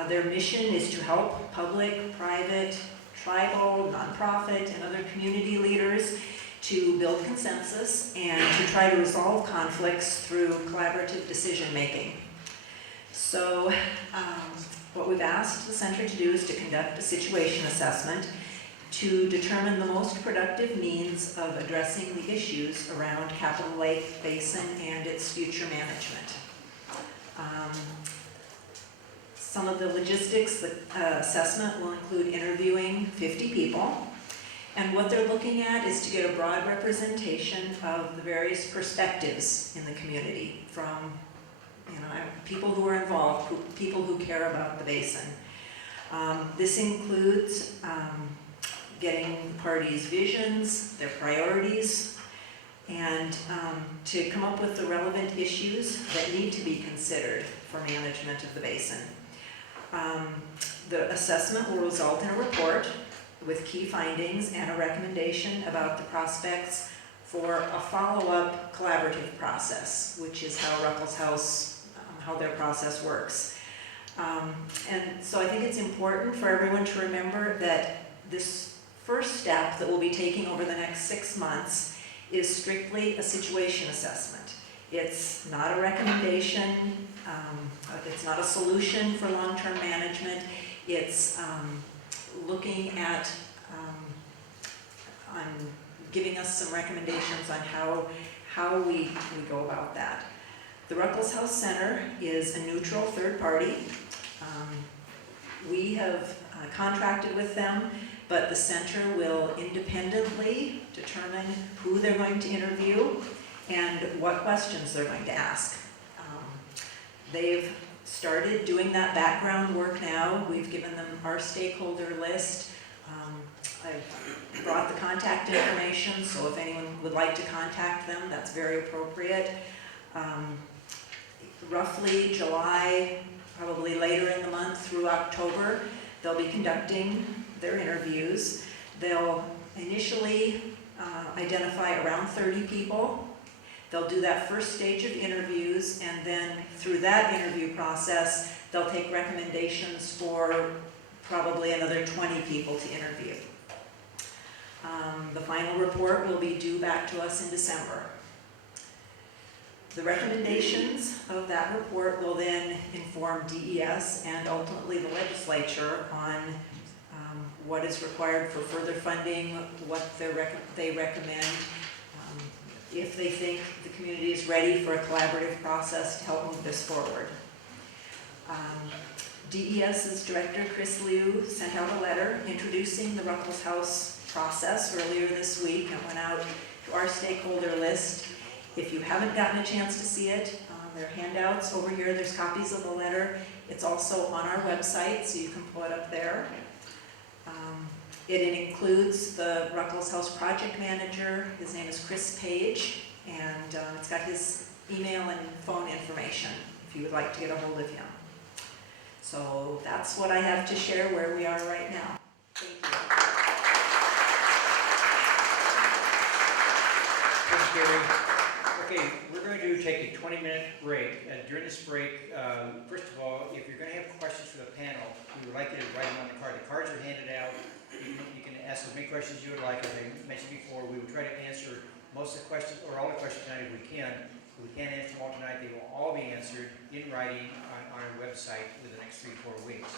Their mission is to help public, private, tribal, nonprofit, and other community leaders to build consensus and to try to resolve conflicts through collaborative decision making. So what we've asked the center to do is to conduct a situation assessment to determine the most productive means of addressing the issues around Capitol Lake Basin and its future management. Some of the logistics, the assessment will include interviewing 50 people, and what they're looking at is to get a broad representation of the various perspectives in the community from people who are involved, people who care about the basin. This includes getting the parties' visions, their priorities, and to come up with the relevant issues that need to be considered for management of the basin. The assessment will result in a report with key findings and a recommendation about the prospects for a follow-up collaborative process, which is how Ruckles House, how their process works. And so I think it's important for everyone to remember that this first step that we'll be taking over the next 6 months is strictly a situation assessment. It's not a recommendation, it's not a solution for long-term management. It's looking at, on giving us some recommendations on how we go about that. The Ruckles House Center is a neutral third party. We have contracted with them, but the center will independently determine who they're going to interview and what questions they're going to ask. They've started doing that background work now. We've given them our stakeholder list. I've brought the contact information, so if anyone would like to contact them, that's very appropriate. Roughly July, probably later in the month through October, they'll be conducting their interviews. They'll initially identify around 30 people. They'll do that first stage of interviews, and then through that interview process, they'll take recommendations for probably another 20 people to interview. The final report will be due back to us in December. The recommendations of that report will then inform DES and ultimately the legislature on what is required for further funding, what they recommend, if they think the community is ready for a collaborative process to help move this forward. DES's director, Chris Liu, sent out a letter introducing the Ruckles House process earlier this week and went out to our stakeholder list. If you haven't gotten a chance to see it, there are handouts over here. There's copies of the letter. It's also on our website, so you can pull it up there. It includes the Ruckles House project manager. His name is Chris Page, and it's got his email and phone information if you would like to get a hold of him. So that's what I have to share where we are right now. Thank you. Thanks, Gary. Okay, we're going to take a 20-minute break. And during this break, first of all, if you're going to have questions for the panel, we would like you to write them on the card. The cards are handed out. You can ask as many questions as you would like. As I mentioned before, we will try to answer most of the questions, or all the questions tonight if we can. If we can't answer them all tonight, they will all be answered in writing on our website within the next 3 to 4 weeks.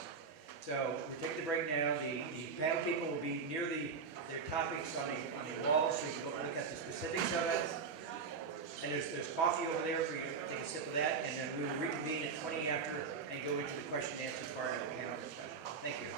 So we're taking the break now. The panel people will be near their topics on the wall, so you can look at the specifics of it. And there's coffee over there for you to take a sip of that, and then we will reconvene at 20 after and go into the question and answer part of the panel discussion. Thank you.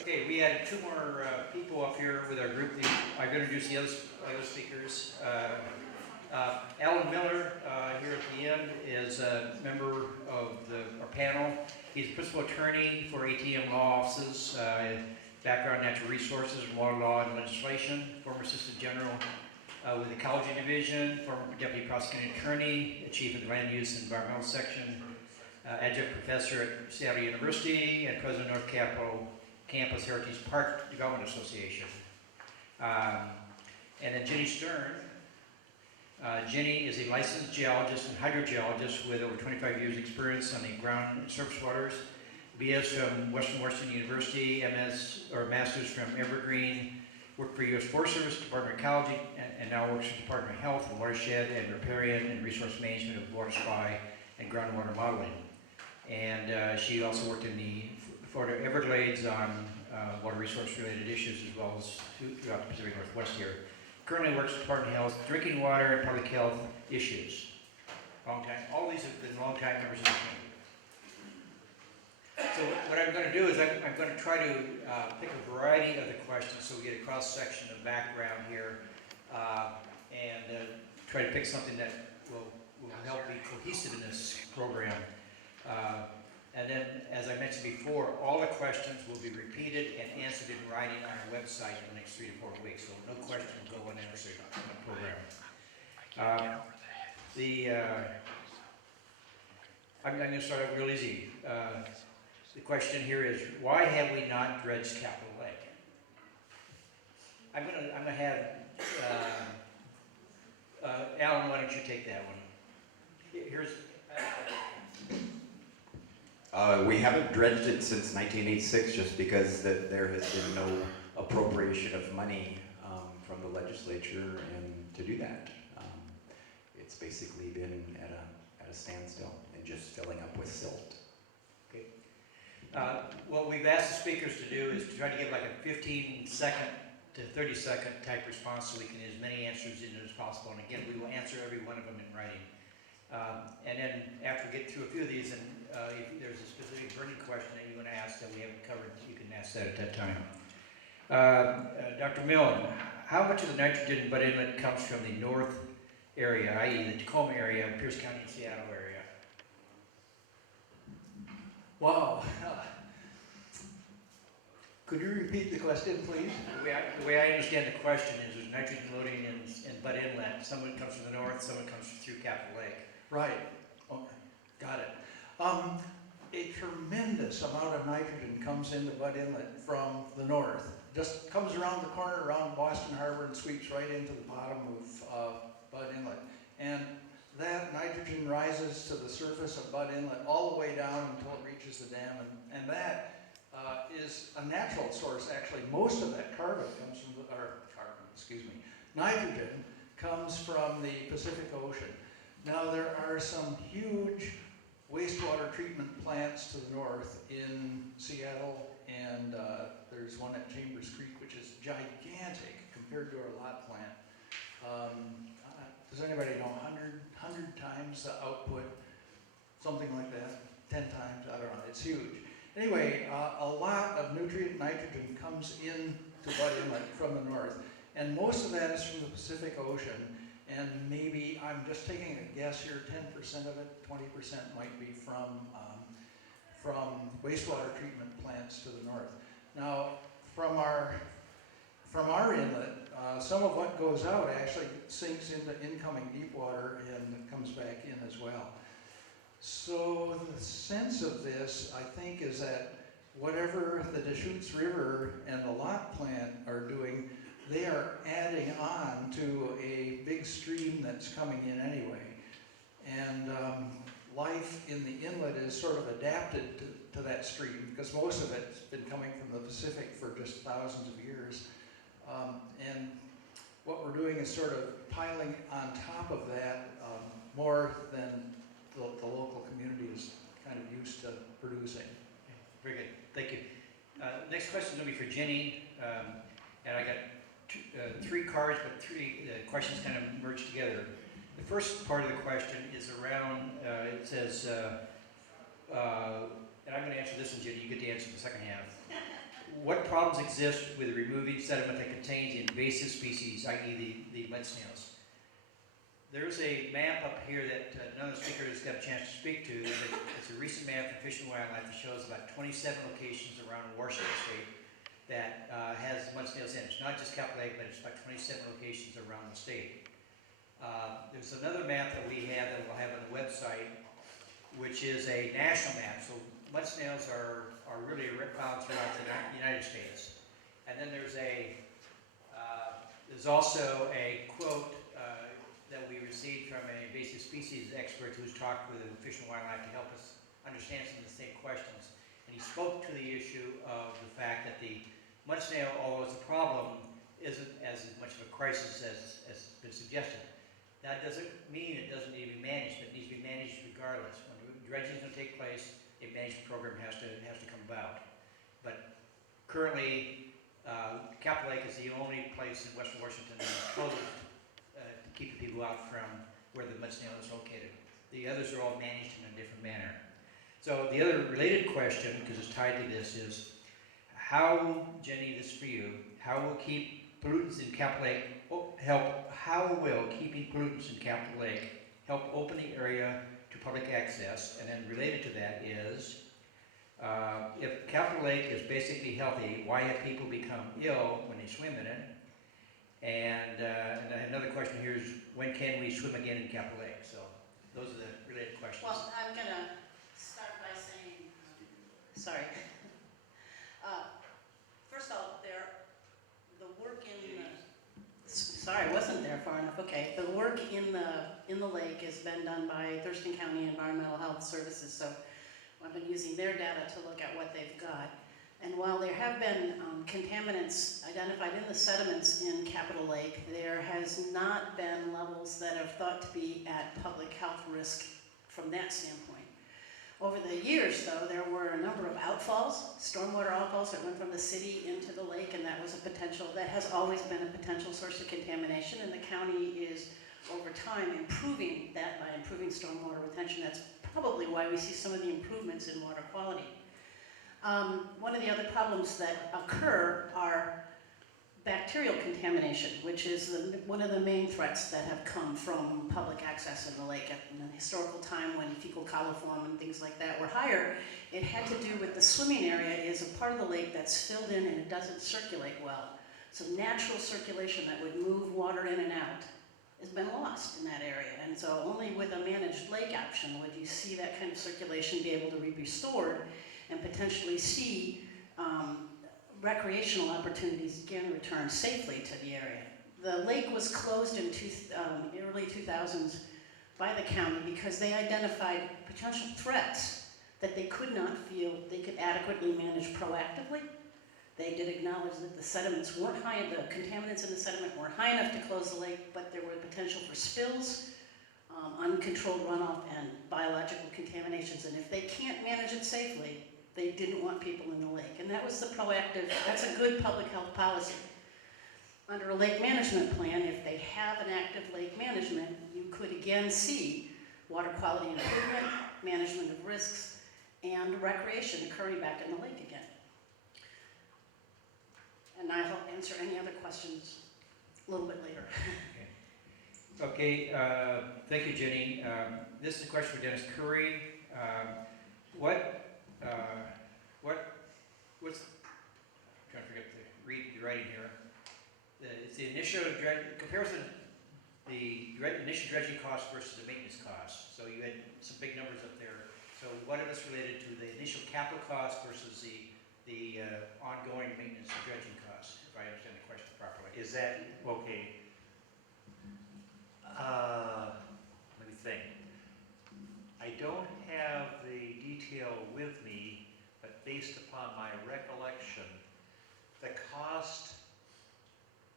Okay, we had 2 more people up here with our group. I'm going to introduce the other speakers. Alan Miller, here at the end, is a member of our panel. He's a principal attorney for ATM law offices, background in natural resources, water law, and legislation, former assistant general with the Ecology Division, former deputy prosecuting attorney, chief of the land use and environmental section, adjunct professor at Seattle University, and president of North Capitol Campus Heritage Park Development Association. And then Jenny Stern. Jenny is a licensed geologist and hydrogeologist with over 25 years experience on the ground and surface waters. BS from Western Washington University, MS or Masters from Evergreen, worked for U.S. Forest Service, Department of Ecology, and now works for the Department of Health, Watershed, and Riparian and Resource Management of water supply and groundwater modeling. And she also worked in the Florida Everglades on water resource related issues, as well as throughout the Pacific Northwest here. currently works with Department of Health, drinking water and public health issues. Long time, all these have been long-time members of the community. So what I'm going to do is I'm going to try to pick a variety of the questions so we get a cross-section of background here and try to pick something that will help be cohesive in this program. And then, as I mentioned before, all the questions will be repeated and answered in writing on our website in the next 3 to 4 weeks. So no question will go unanswered in the program. I'm going to start out real easy. The question here is, why have we not dredged Capitol Lake? I'm gonna have Alan. Why don't you take that one? Here's. We haven't dredged it since 1986, just because there has been no appropriation of money from the legislature and to do that. It's basically been at a standstill and just filling up with silt. Okay. What we've asked the speakers to do is to try to give like a 15-second to 30-second type response so we can get as many answers in as possible. And again, we will answer every one of them in writing. And then after we get through a few of these, and if there's a specific burning question that you want to ask that we haven't covered, you can ask that at that time. Dr. Milne, how much of the nitrogen in Bud Inlet comes from the north area, i.e. the Tacoma area, Pierce County, and Seattle area? Wow. Could you repeat the question, please? The way I understand the question is there's nitrogen loading in Bud Inlet. Some of it comes from the north, some of it comes through Capitol Lake. Right. Okay. Got it. A tremendous amount of nitrogen comes into Bud Inlet from the north. Just comes around the corner around Boston Harbor and sweeps right into the bottom of Bud Inlet. And that nitrogen rises to the surface of Bud Inlet all the way down until it reaches the dam. And that is a natural source, actually. Most of that nitrogen comes from the Pacific Ocean. Now there are some huge wastewater treatment plants to the north in Seattle, and there's one at Chambers Creek, which is gigantic compared to our lot plant. Does anybody know 100 times the output? Something like that? 10 times? I don't know. It's huge. Anyway, a lot of nutrient nitrogen comes into Bud Inlet from the north, and most of that is from the Pacific Ocean. And maybe, I'm just taking a guess here, 10% of it, 20% might be from wastewater treatment plants to the north. Now, from our inlet, some of what goes out actually sinks into incoming deep water and comes back in as well. So the sense of this, I think, is that whatever the Deschutes River and the lot plant are doing, they are adding on to a big stream that's coming in anyway. And life in the inlet is sort of adapted to that stream, because most of it's been coming from the Pacific for just thousands of years. And what we're doing is sort of piling on top of that more than the local community is kind of used to producing. Very good, thank you. Next question is going to be for Jenny, and I got three cards, but three questions kind of merged together. The first part of the question is around, it says, and I'm going to answer this one, Jenny, you get to answer the second half. What problems exist with removing sediment that contains invasive species, i.e. the mud snails? There's a map up here that none of the speakers got a chance to speak to. It's a recent map from Fish and Wildlife that shows about 27 locations around Washington State that has mud snails in. It's not just Capitol Lake, but it's about 27 locations around the state. There's another map that we have that we'll have on the website, which is a national map. So mud snails are really found throughout the United States. And then there's also a quote that we received from an invasive species expert who's talked with Fish and Wildlife to help us understand some of the same questions. And he spoke to the issue of the fact that the mud snail, although it's a problem, isn't as much of a crisis as has been suggested. That doesn't mean it doesn't need to be managed, but it needs to be managed regardless. When dredging is going to take place, a management program has to come about. But currently, Capitol Lake is the only place in western Washington that's closed to keep the people out from where the mud snail is located. The others are all managed in a different manner. So the other related question, because it's tied to this, is how, Jenny, this is for you, how will keep pollutants in Capitol Lake how will keeping pollutants in Capitol Lake help open the area to public access? And then related to that is, if Capitol Lake is basically healthy, why have people become ill when they swim in it? And another question here is, when can we swim again in Capitol Lake? So those are the related questions. Well, I'm gonna start by saying, sorry. First of all, the work in the, sorry, I wasn't there far enough, okay. The work in the lake has been done by Thurston County Environmental Health Services, so I've been using their data to look at what they've got. And while there have been contaminants identified in the sediments in Capitol Lake, there has not been levels that are thought to be at public health risk from that standpoint. Over the years, though, there were a number of outfalls, stormwater outfalls that went from the city into the lake, and that was a potential, that has always been a potential source of contamination, and the county is, over time, improving that by improving stormwater retention. That's probably why we see some of the improvements in water quality. One of the other problems that occur are bacterial contamination, which is one of the main threats that have come from public access in the lake. In the historical time when fecal coliform and things like that were higher, it had to do with the swimming area is a part of the lake that's filled in and it doesn't circulate well. So natural circulation that would move water in and out has been lost in that area. And so only with a managed lake option would you see that kind of circulation be able to be restored and potentially see recreational opportunities again return safely to the area. The lake was closed in early 2000s by the county because they identified potential threats that they could not feel they could adequately manage proactively. They did acknowledge that the sediments weren't high, the contaminants in the sediment weren't high enough to close the lake, but there were potential for spills, uncontrolled runoff, and biological contaminations. And if they can't manage it safely, they didn't want people in the lake. And that was the proactive, that's a good public health policy. Under a lake management plan, if they have an active lake management, you could again see water quality improvement, management of risks, and recreation occurring back in the lake again. And I'll answer any other questions a little bit later. Okay, thank you, Jenny. This is a question for Dennis Curry. What's, I'm trying to forget to read the writing here. It's the initial comparison, the initial dredging cost versus the maintenance cost. So you had some big numbers up there. So what are this related to, the initial capital cost versus the ongoing maintenance and dredging costs, if I understand the question properly? Is that, okay, let me think. I don't have the detail with me, but based upon my recollection, the cost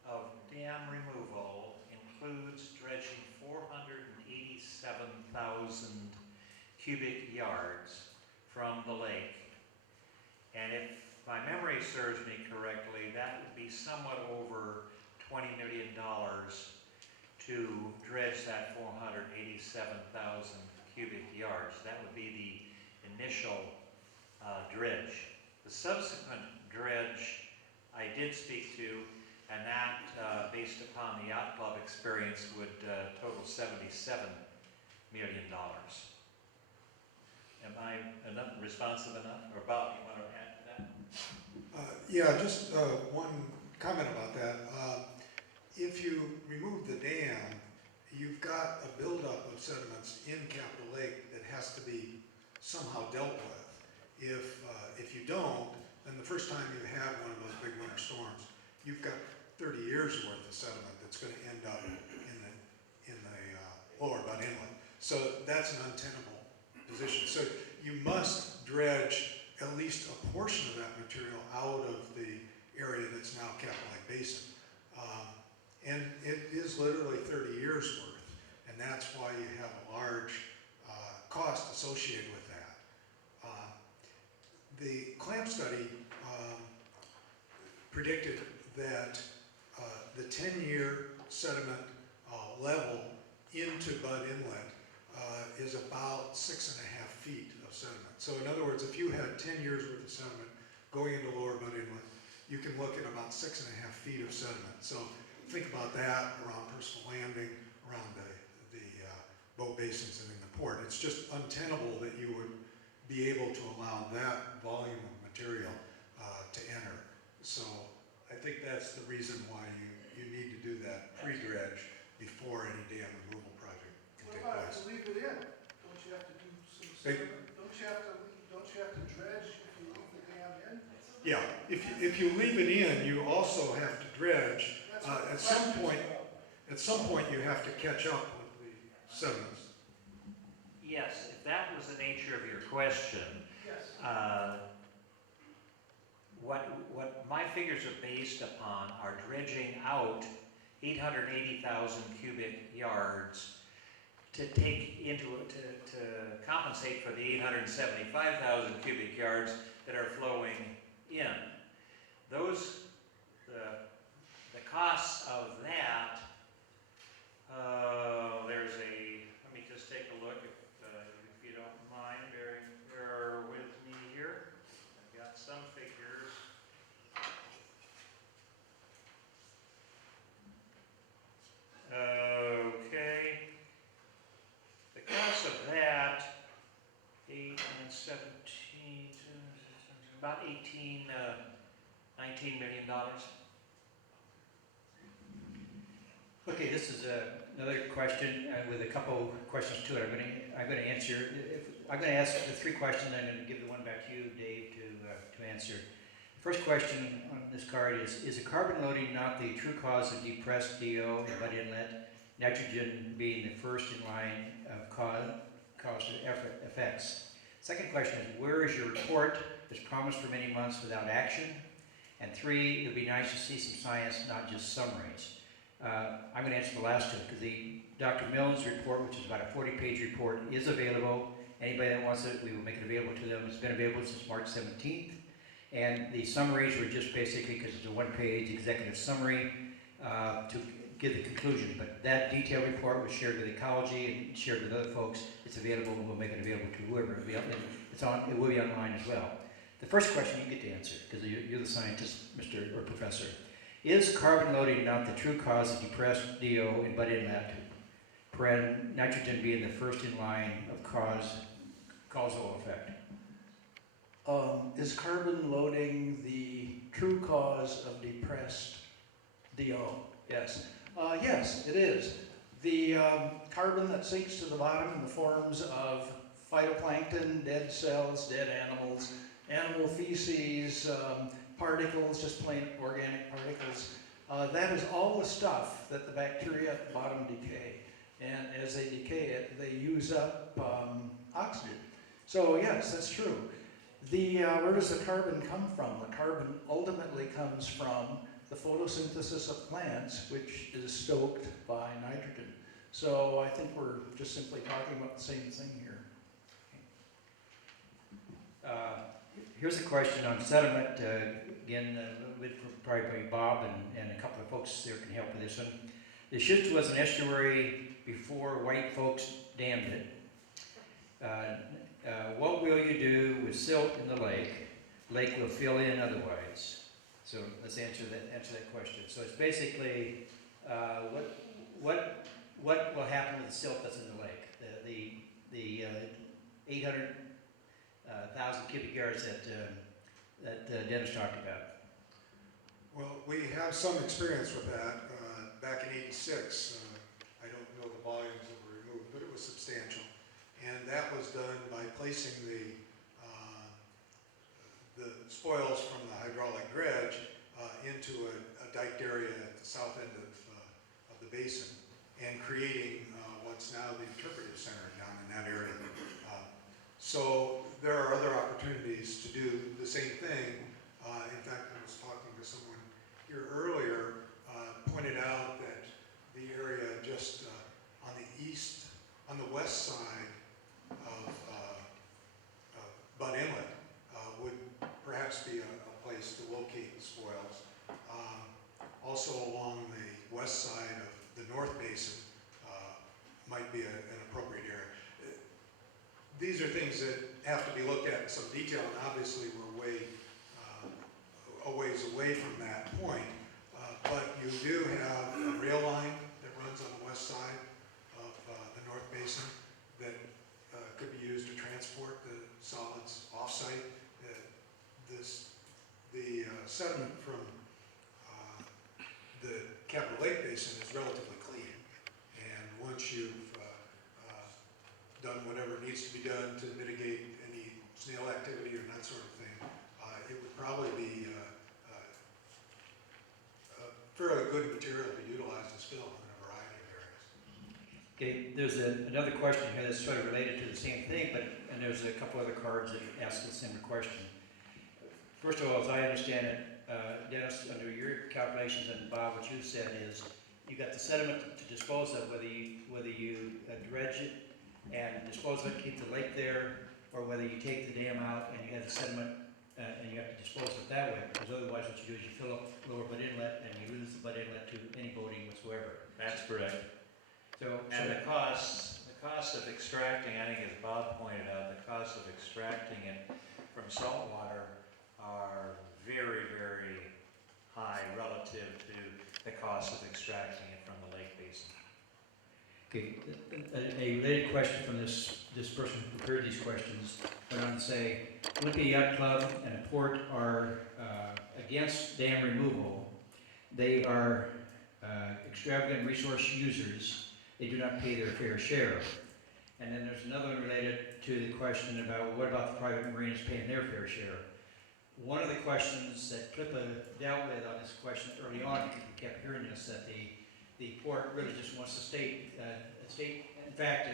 of dam removal includes dredging 487,000 cubic yards from the lake. And if my memory serves me correctly, that would be somewhat over $20 million to dredge that 487,000 cubic yards. That would be the initial dredge. The subsequent dredge I did speak to, and that, based upon the yacht club experience, would total $77 million. Am I responsive enough? Or Bob, you want to add to that? Yeah, just one comment about that. If you remove the dam, you've got a buildup of sediments in Capitol Lake that has to be somehow dealt with. If you don't, then the first time you have one of those big winter storms, you've got 30 years worth of sediment that's going to end up in the lower Bud Inlet. So that's an untenable position. So you must dredge at least a portion of that material out of the area that's now Capitol Lake Basin. And it is literally 30 years worth, and that's why you have a large cost associated with that. The CLAMP study predicted that the 10-year sediment level into Bud Inlet is about 6.5 feet of sediment. So in other words, if you had 10 years worth of sediment going into lower Bud Inlet, you can look at about 6.5 feet of sediment. So think about that around Personal Landing, around the boat basins and in the port. It's just untenable that you would be able to allow that volume of material to enter. So I think that's the reason why you need to do that pre-dredge before any dam removal project can What take about place. to leave it in? Don't you have to do some sediment? Don't you have to dredge if you leave the dam in? Yeah, if you leave it in, you also have to dredge. That's what the At some question's point, about. you have to catch up with the sediments. Yes, if that was the nature of your question, Yes. what my figures are based upon are dredging out 880,000 cubic yards to take into, to compensate for the 875,000 cubic yards that are flowing in. Those, the costs of that, there's a, let me just take a look if you don't mind, bear with me here. I've got some figures. Okay. The cost of that, 8 and 17, about 18, $19 million. Okay, this is another question with a couple questions to it. I'm going to answer. I'm going to ask the three questions. I'm going to give the one back to you, Dave, to answer. First question on this card is the carbon loading not the true cause of depressed DO in Bud Inlet, nitrogen being the first in line of cause effects? Second question is, where is your report that's promised for many months without action? And three, it would be nice to see some science, not just summaries. I'm going to answer the last two because the Dr. Milne's report, which is about a 40-page report, is available. Anybody that wants it, we will make it available to them. It's been available since March 17th. And the summaries were just basically, because it's a one-page executive summary, to give the conclusion. But that detailed report was shared with ecology and shared with other folks. It's available, and we'll make it available to whoever. It will be online as well. The first question you get to answer, because you're the scientist, Mr. or Professor. Is carbon loading not the true cause of depressed DO in Bud Inlet, nitrogen being the first in line of causal effect? Is carbon loading the true cause of depressed DO? Yes. Yes, it is. The carbon that sinks to the bottom in the forms of phytoplankton, dead cells, dead animals, animal feces, particles, just plain organic particles. That is all the stuff that the bacteria at the bottom decay. And as they decay it, they use up oxygen. So yes, that's true. Where does the carbon come from? The carbon ultimately comes from the photosynthesis of plants, which is stoked by nitrogen. So I think we're just simply talking about the same thing here. Here's a question on sediment. Again, a little bit from probably Bob and a couple of folks there can help with this one. The Schutz was an estuary before white folks dammed it. What will you do with silt in the lake? Lake will fill in otherwise. So let's answer that question. So it's basically what will happen with the silt that's in the lake? The 800,000 cubic yards that Dennis talked about. Well, we have some experience with that. Back in '86, I don't know the volumes that were removed, but it was substantial. And that was done by placing the spoils from the hydraulic dredge into a diked area at the south end of the basin and creating what's now the interpretive center down in that area. So there are other opportunities to do the same thing. In fact, I was talking to someone here earlier, pointed out that the area just on the west side of Bud Inlet would perhaps be a place to locate the spoils. also along the west side of the North Basin might be an appropriate area. These are things that have to be looked at in some detail, and obviously we're a ways away from that point. But you do have a rail line that runs on the west side of the North Basin that could be used to transport the solids off-site. The sediment from the Capital Lake Basin is relatively clean, and once you've done whatever needs to be done to mitigate any snail activity or that sort of thing, it would probably be a fairly good material to utilize as fill in a variety of areas. Okay, there's another question here that's sort of related to the same thing, and there's a couple other cards that ask the same question. First of all, as I understand it, Dennis, under your calculations and Bob, what you said is you got the sediment to dispose of, whether you dredge it and dispose of it, keep the lake there, or whether you take the dam out and you have the sediment and you have to dispose of it that way. Because otherwise, what you do is you fill up lower Butt Inlet and you lose the Butt Inlet to any boating whatsoever. That's correct. So And the cost of extracting, I think as Bob pointed out, the cost of extracting it from saltwater are very, very high relative to the cost of extracting it from the lake basin. okay, a related question from this person who prepared these questions went on to say, Olympia Yacht Club and the port are against dam removal. They are extravagant resource users. They do not pay their fair share. And then there's another one related to the question about what about the private marinas paying their fair share? One of the questions that CLIPA dealt with on this question early on, because we kept hearing this, that the port really just wants to state, in fact,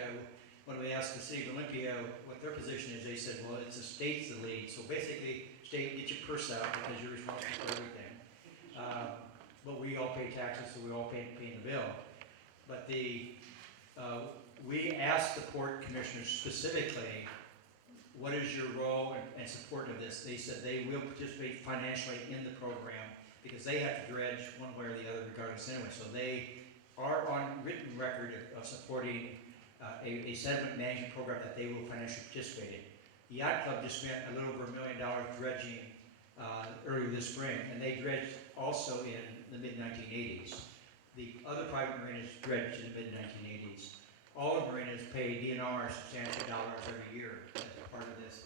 when we asked the city of Olympia what their position is, they said, well, it's the state's the lead. So basically, state, get your purse out because you're responsible for everything. But we all pay taxes, so we all pay the bill. But we asked the port commissioners specifically, what is your role and support of this? They said they will participate financially in the program because they have to dredge one way or the other regardless anyway. So they are on written record of supporting a sediment management program that they will financially participate in. The Yacht Club just spent a little over $1 million dredging earlier this spring, and they dredged also in the mid-1980s. The other private marinas dredged in the mid-1980s. All the marinas pay DNR substantial dollars every year as part of this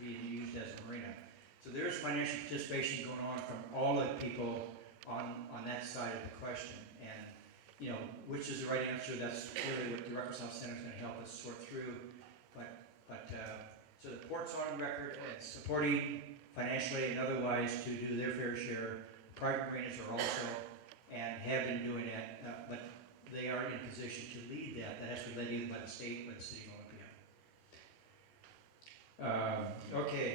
being used as a marina. So there's financial participation going on from all the people on that side of the question. And, you know, which is the right answer, that's really what the Reconcile Center is going to help us sort through. So the port's on record and supporting financially and otherwise to do their fair share. Private marinas are also and have been doing that, but they are in position to lead that. That has to be led either by the state or the city of Olympia. Okay.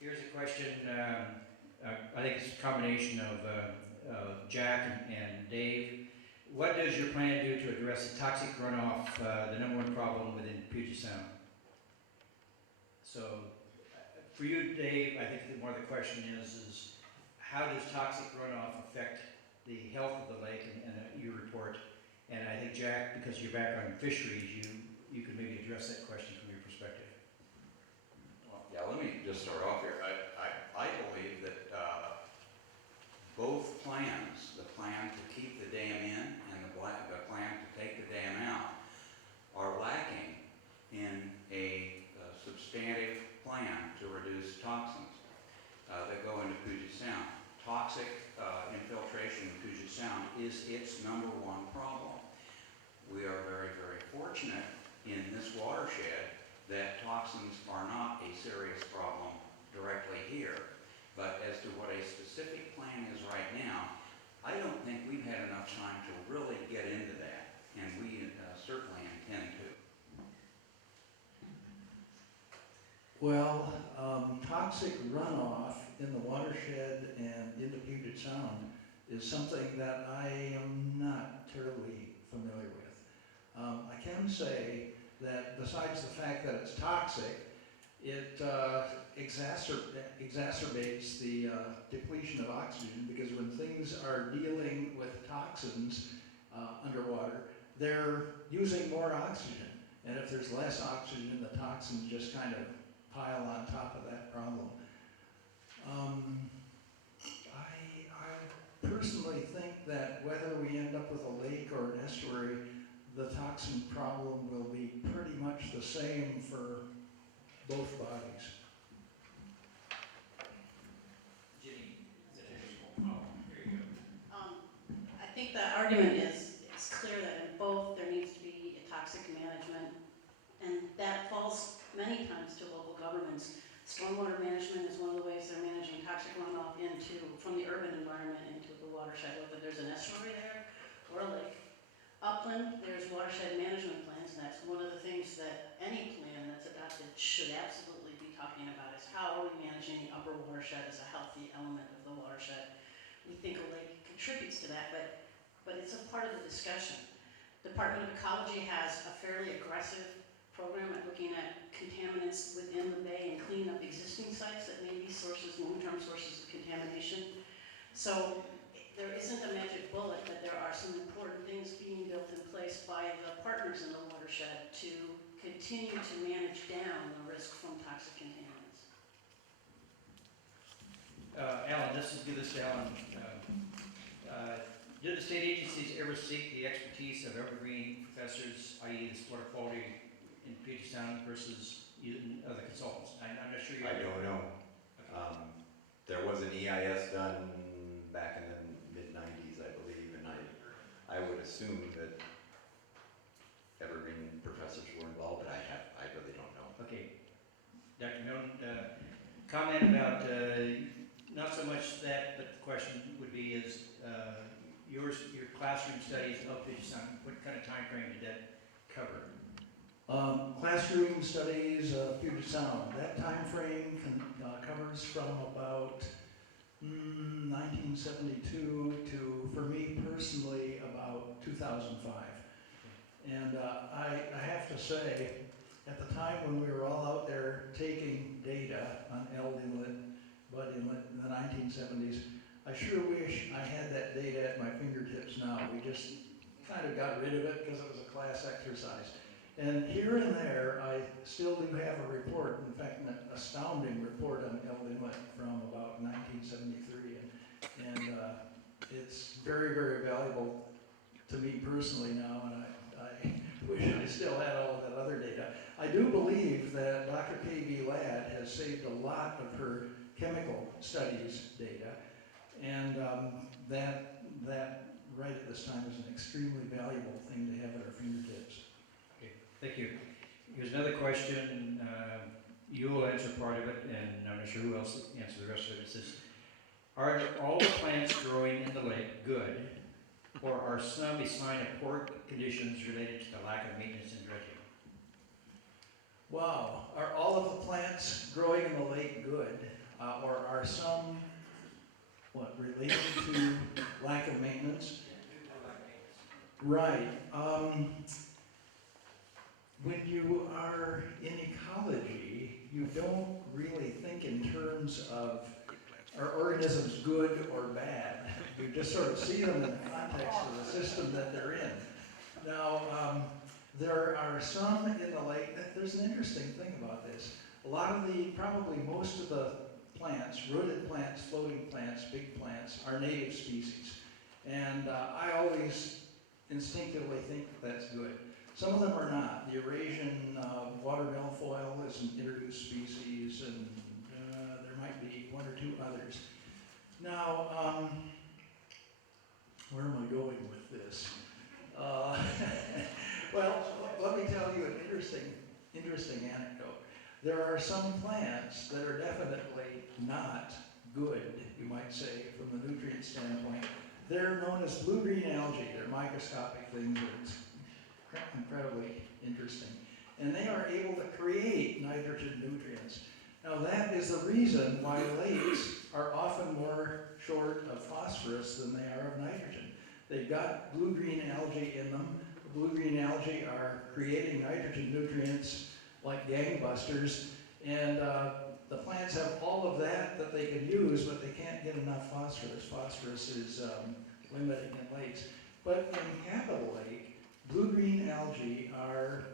Here's a question. I think it's a combination of Jack and Dave. What does your plan do to address the toxic runoff, the #1 problem within Puget Sound? So, for you, Dave, I think more the question is how does toxic runoff affect the health of the lake and your report? And I think, Jack, because of your background in fisheries, you could maybe address that question from your perspective. Well, yeah, let me just start off here. I believe that both plans, the plan to keep the dam in and the plan to take the dam out, are lacking in a substantive plan to reduce toxins that go into Puget Sound. Toxic infiltration in Puget Sound is its #1 problem. We are very, very fortunate in this watershed that toxins are not a serious problem directly here. But as to what a specific plan is right now, I don't think we've had enough time to really get into that, and we certainly intend to. Well, toxic runoff in the watershed and into Puget Sound is something that I am not terribly familiar with. I can say that besides the fact that it's toxic, it exacerbates the depletion of oxygen, because when things are dealing with toxins underwater, they're using more oxygen. And if there's less oxygen, the toxins just kind of pile on top of that problem. I personally think that whether we end up with a lake or an estuary, the toxin problem will be pretty much the same for both bodies. Jenny, oh, here you go. I think the argument is, it's clear that in both there needs to be a toxic management, and that falls many times to local governments. Stormwater management is one of the ways they're managing toxic runoff from the urban environment into the watershed, whether there's an estuary there or a lake. Upland, there's watershed management plans, and that's one of the things that any plan that's adopted should absolutely be talking about, is how are we managing the upper watershed as a healthy element of the watershed. We think a lake contributes to that, but it's a part of the discussion. Department of Ecology has a fairly aggressive program at looking at contaminants within the bay and cleaning up existing sites that may be long-term sources of contamination. So there isn't a magic bullet, but there are some important things being built in place by the partners in the watershed to continue to manage down the risk from toxic contaminants. Alan, this to Alan. Did the state agencies ever seek the expertise of evergreen professors, i.e. the water quality in Puget Sound versus other consultants? I'm not sure you. I don't know. There was an EIS done back in the mid-90s, I believe, and I would assume that evergreen professors were involved, but I really don't know. Okay. Dr. Milne, comment about, not so much that, but the question would be is, your classroom studies of Puget Sound, what kind of time frame did that cover? Classroom studies of Puget Sound, that time frame covers from about 1972 to, for me personally, about 2005. And I have to say, at the time when we were all out there taking data on Eld Inlet, Bud Inlet in the 1970s, I sure wish I had that data at my fingertips now. We just kind of got rid of it because it was a class exercise. And here and there, I still do have a report, in fact, an astounding report on Eld Inlet from about 1973. And it's very, very valuable to me personally now, and I wish I still had all of that other data. I do believe that Dr. K.B. Ladd has saved a lot of her chemical studies data, and that right at this time is an extremely valuable thing to have at our fingertips. Thank you. Here's another question. You will answer part of it, and I'm not sure who else will answer the rest of it. It says, are all the plants growing in the lake good, or are some a sign of poor conditions related to the lack of maintenance and dredging? Wow, are all of the plants growing in the lake good, or are some, related to lack of maintenance? Right. When you are in ecology, you don't really think in terms of are organisms good or bad. You just sort of see them in the context of the system that they're in. Now, there are some in the lake, there's an interesting thing about this. A lot of probably most of the plants, rooted plants, floating plants, big plants, are native species. And I always instinctively think that's good. Some of them are not. The Eurasian water milfoil is an introduced species, and there might be one or two others. Now, where am I going with this? Well, let me tell you an interesting anecdote. There are some plants that are definitely not good, you might say, from the nutrient standpoint. They're known as blue-green algae. They're microscopic things. It's incredibly interesting. And they are able to create nitrogen nutrients. Now that is the reason why lakes are often more short of phosphorus than they are of nitrogen. They've got blue-green algae in them. The blue-green algae are creating nitrogen nutrients like gangbusters, And the plants have all of that they can use, but they can't get enough phosphorus. Phosphorus is limiting in lakes. But in Capitol Lake, blue-green algae are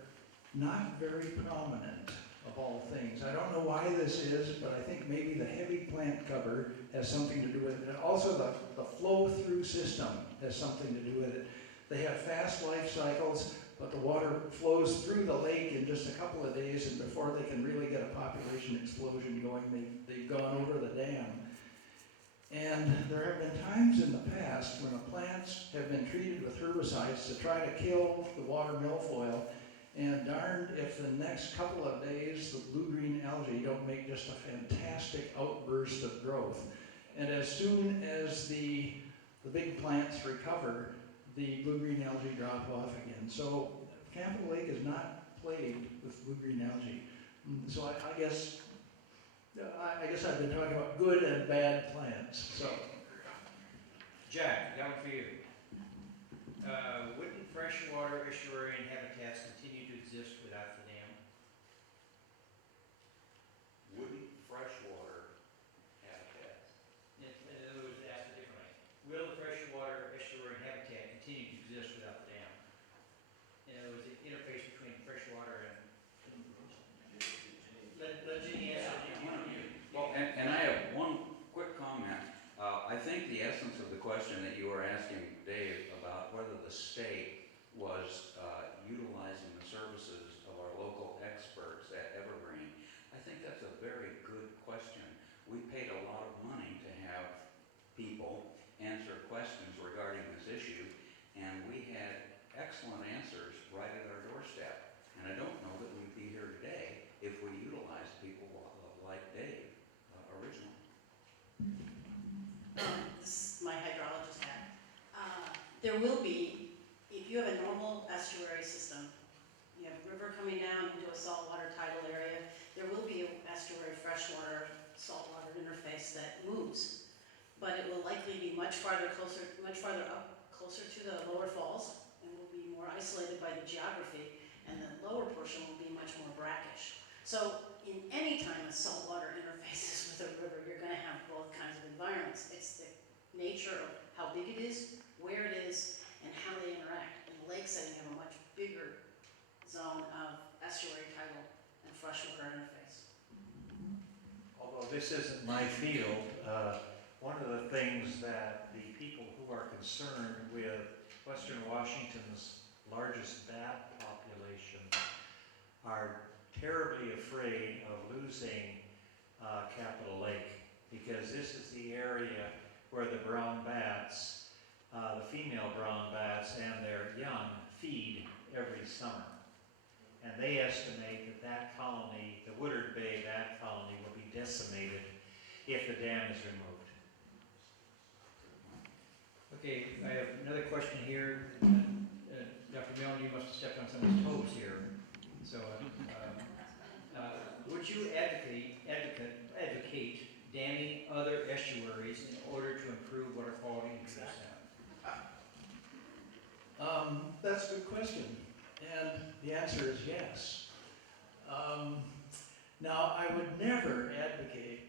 not very prominent of all things. I don't know why this is, but I think maybe the heavy plant cover has something to do with it. And also the flow-through system has something to do with it. They have fast life cycles, but the water flows through the lake in just a couple of days, and before they can really get a population explosion going, they've gone over the dam. And there have been times in the past when the plants have been treated with herbicides to try to kill the water milfoil, and darned if the next couple of days the blue-green algae don't make just a fantastic outburst of growth. And as soon as the big plants recover, the blue-green algae drop off again. So Capitol Lake is not plagued with blue-green algae. So I guess I've been talking about good and bad plants. So Jack, that one for you. Wouldn't freshwater estuarine habitats continue to exist without the dam? Wouldn't freshwater habitats? In other words, asked it differently. Will the freshwater estuarine habitat continue to exist without the dam? In other words, the interface between freshwater and... Let Jenny answer. Well, and I have one quick comment. I think the essence of the question that you were asking Dave about whether the state was utilizing the services of our local experts at Evergreen, I think that's a very good question. We paid a lot of money to have people answer questions regarding this issue, and we had excellent answers right at our doorstep. And I don't know that we'd be here today if we utilized people like Dave originally. This is my hydrologist hat. There will be, if you have a normal estuary system, you have a river coming down into a saltwater tidal area, there will be an estuary freshwater saltwater interface that moves. But it will likely be much farther up, closer to the lower falls, and will be more isolated by the geography, and the lower portion will be much more brackish. So in any time a saltwater interfaces with a river, you're going to have both kinds of environments. It's the nature of how big it is, where it is, and how they interact. In the lake setting, you have a much bigger zone of estuary, tidal, and freshwater interface. Although this isn't my field, one of the things that the people who are concerned with Western Washington's largest bat population are terribly afraid of losing Capitol Lake, because this is the area where the brown bats, the female brown bats and their young feed every summer. And they estimate that that colony, the Woodard Bay bat colony, will be decimated if the dam is removed. Okay, I have another question here. Dr. Milne, you must have stepped on someone's toes here. So, would you advocate damming other estuaries in order to improve water quality in Puget Sound? that's a good question, and the answer is yes. Now, I would never advocate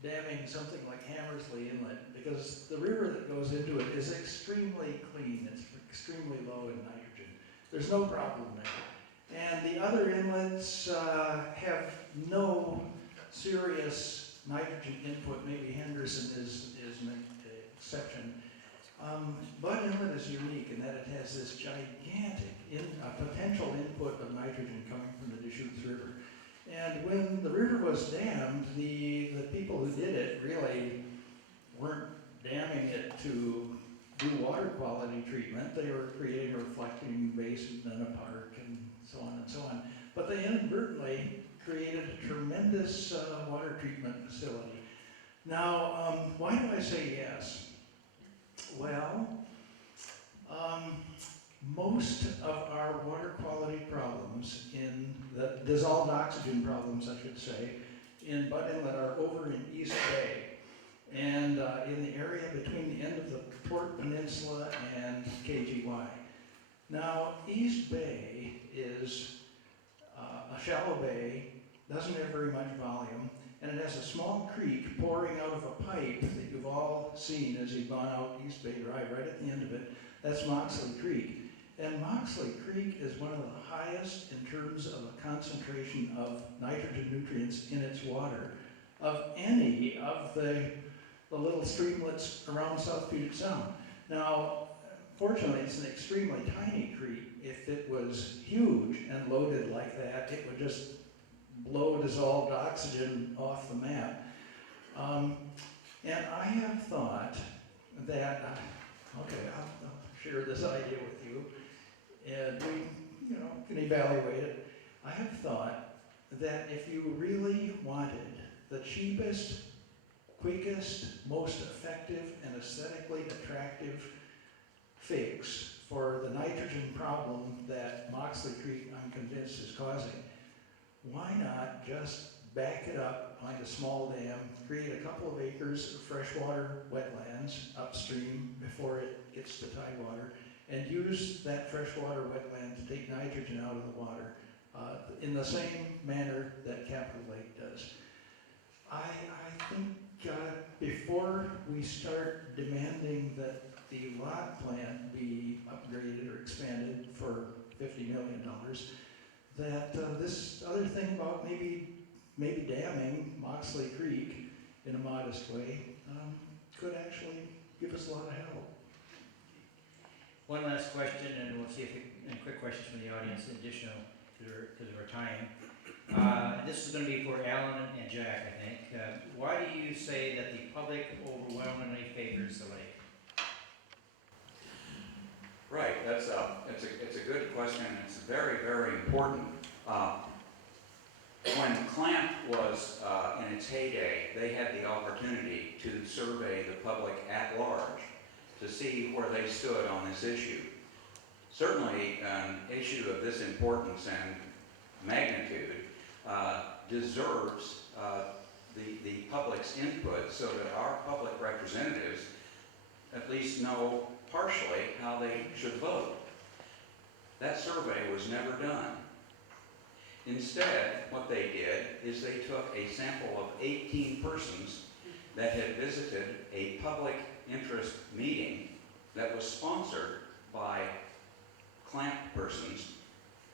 damming something like Hammersley Inlet, because the river that goes into it is extremely clean. It's extremely low in nitrogen. There's no problem there. And the other inlets have no serious nitrogen input. Maybe Henderson is an exception. Bud Inlet is unique in that it has this gigantic potential input of nitrogen coming from the Deschutes River. And when the river was dammed, the people who did it really weren't damming it to do water quality treatment. They were creating a reflecting basin and a park and so on and so on. But they inadvertently created a tremendous water treatment facility. Now, why do I say yes? Well, most of our water quality problems the dissolved oxygen problems, I should say, in Bud Inlet are over in East Bay. And in the area between the end of the Port Peninsula and KGY. Now, East Bay is a shallow bay doesn't have very much volume, and it has a small creek pouring out of a pipe that you've all seen as you've gone out East Bay Drive, right at the end of it. That's Moxley Creek. And Moxley Creek is one of the highest in terms of a concentration of nitrogen nutrients in its water of any of the little streamlets around South Puget Sound. Now, fortunately, it's an extremely tiny creek. If it was huge and loaded like that, it would just blow dissolved oxygen off the map. And I have thought that, okay, I'll share this idea with you, and we, can evaluate it. I have thought that if you really wanted the cheapest, quickest, most effective, and aesthetically attractive fix for the nitrogen problem that Moxley Creek, I'm convinced, is causing, why not just back it up behind a small dam, create a couple of acres of freshwater wetlands upstream before it gets to tidewater, and use that freshwater wetland to take nitrogen out of the water in the same manner that Capitol Lake does. I think before we start demanding that the lot plant be upgraded or expanded for $50 million, that this other thing about maybe damming Moxley Creek in a modest way could actually give us a lot of help. One last question, and we'll see if any quick questions from the audience, additional because of our time. This is going to be for Alan and Jack, I think. Why do you say that the public overwhelmingly favors the lake? Right, it's a good question, and it's very, very important. When CLAMP was in its heyday, they had the opportunity to survey the public at large to see where they stood on this issue. Certainly, an issue of this importance and magnitude deserves the public's input so that our public representatives at least know partially how they should vote. That survey was never done. Instead, what they did is they took a sample of 18 persons that had visited a public interest meeting that was sponsored by CLAMP persons,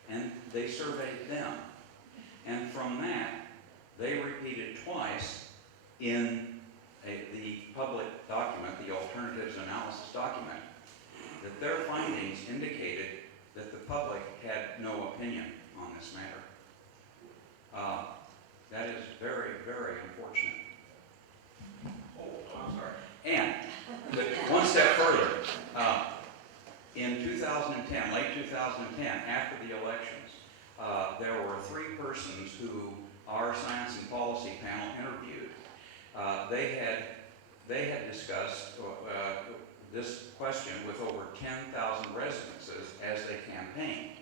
and they surveyed them. And from that, they repeated twice in the public document, the alternatives analysis document, that their findings indicated that the public had no opinion on this matter. That is very, very unfortunate. Oh, I'm sorry. And one step further, in 2010, late 2010, after the elections, there were 3 persons who our science and policy panel interviewed. They had discussed this question with over 10,000 residences as they campaigned.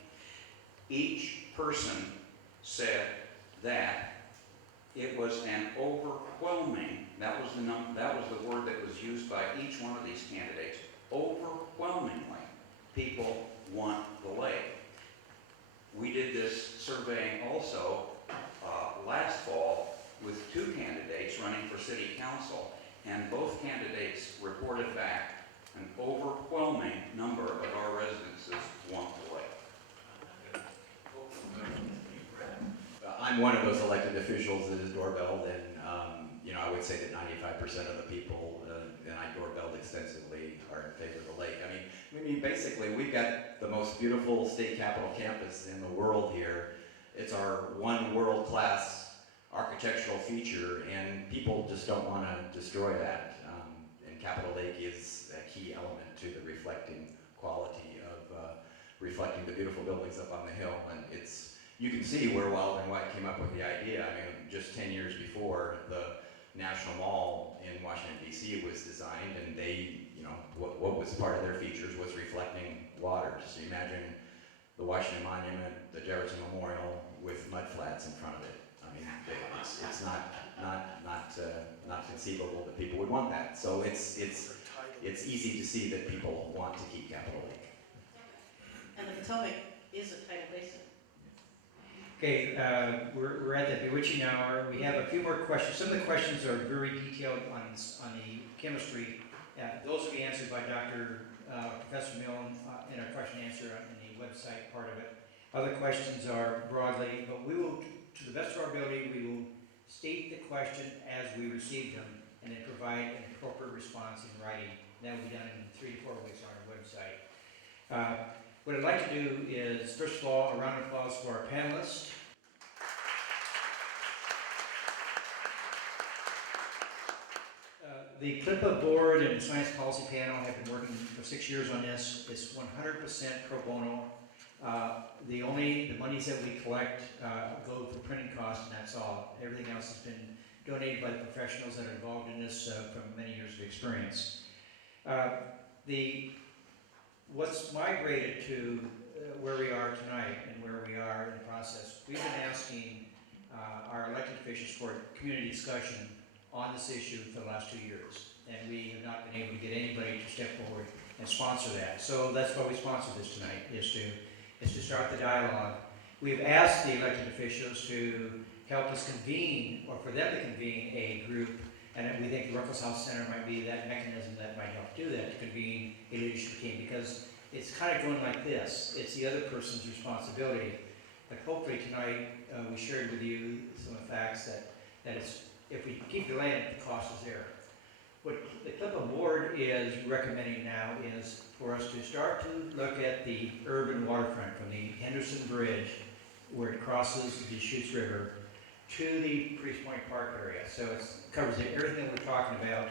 Each person said that it was an overwhelming, that was the word that was used by each one of these candidates, overwhelmingly people want the lake. We did this surveying also last fall with 2 candidates running for city council, and both candidates reported back an overwhelming number of our residences want the lake. I'm one of those elected officials that is doorbelled, and I would say that 95% of the people that I doorbelled extensively are in favor of the lake. I mean, basically, we've got the most beautiful state capitol campus in the world here. It's our one world-class architectural feature, and people just don't want to destroy that. And Capitol Lake is a key element to the reflecting quality of reflecting the beautiful buildings up on the hill, and you can see where Wild and White came up with the idea. I mean, just 10 years before, the National Mall in Washington, D.C. was designed, and they, what was part of their features was reflecting water. So you imagine the Washington Monument, the Jefferson Memorial with mud flats in front of it. I mean, it's not conceivable that people would want that. So it's easy to see that people want to keep Capitol Lake. And the Potomac is a tidal basin. Okay, we're at the bewitching hour. We have a few more questions. Some of the questions are very detailed on the chemistry. Those will be answered by Professor Milne in our question and answer in the website part of it. Other questions are broadly, but we will, to the best of our ability, we will state the question as we receive them and then provide an appropriate response in writing. That will be done in 3 to 4 weeks on our website. What I'd like to do is, first of all, a round of applause for our panelists. The CLIPA board and the science policy panel have been working for 6 years on this. It's 100% pro bono. The monies that we collect go for printing costs, and that's all. Everything else has been donated by the professionals that are involved in this from many years of experience. What's migrated to where we are tonight and where we are in the process, we've been asking our elected officials for community discussion on this issue for the last 2 years, and we have not been able to get anybody to step forward and sponsor that. So that's why we sponsored this tonight, is to start the dialogue. We've asked the elected officials to help us convene, or for them to convene a group, and we think the Ruckelshaus House Center might be that mechanism that might help do that, to convene a leadership team, because it's kind of going like this. It's the other person's responsibility. But hopefully tonight we shared with you some of the facts that it's, if we keep delaying it, the cost is there. What the CLIPA board is recommending now is for us to start to look at the urban waterfront from the Henderson Bridge, where it crosses the Deschutes River, to the Priest Point Park area. So it covers everything that we're talking about.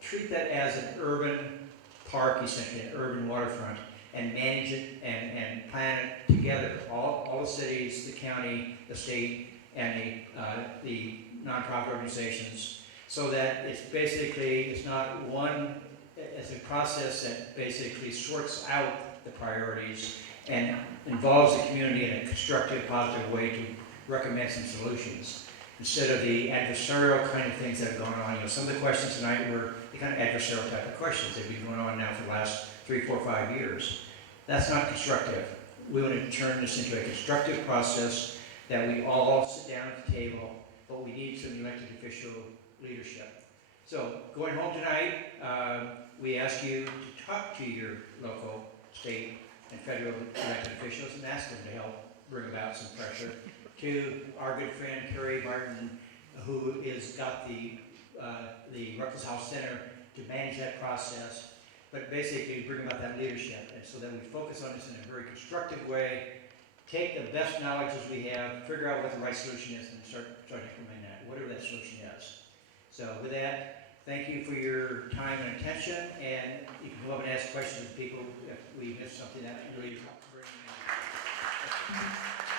Treat that as an urban park, essentially, an urban waterfront, and manage it and plan it together. All the cities, the county, the state, and the nonprofit organizations, so that it's not one, it's a process that basically sorts out the priorities and involves the community in a constructive, positive way to recommend some solutions, instead of the adversarial kind of things that have gone on. Some of the questions tonight were the kind of adversarial type of questions that have been going on now for the last 3, 4, 5 years. That's not constructive. We want to turn this into a constructive process that we all sit down at the table, but we need some elected official leadership. So going home tonight, we ask you to talk to your local, state, and federal elected officials and ask them to help bring about some pressure. To our good friend Kerry Martin, who has got the Ruckelshaus House Center to manage that process, but basically bring about that leadership, and so that we focus on this in a very constructive way, take the best knowledge as we have, figure out what the right solution is, and start implementing that, whatever that solution is. So with that, thank you for your time and attention, and you can go up and ask questions of people if we missed something that really bring in.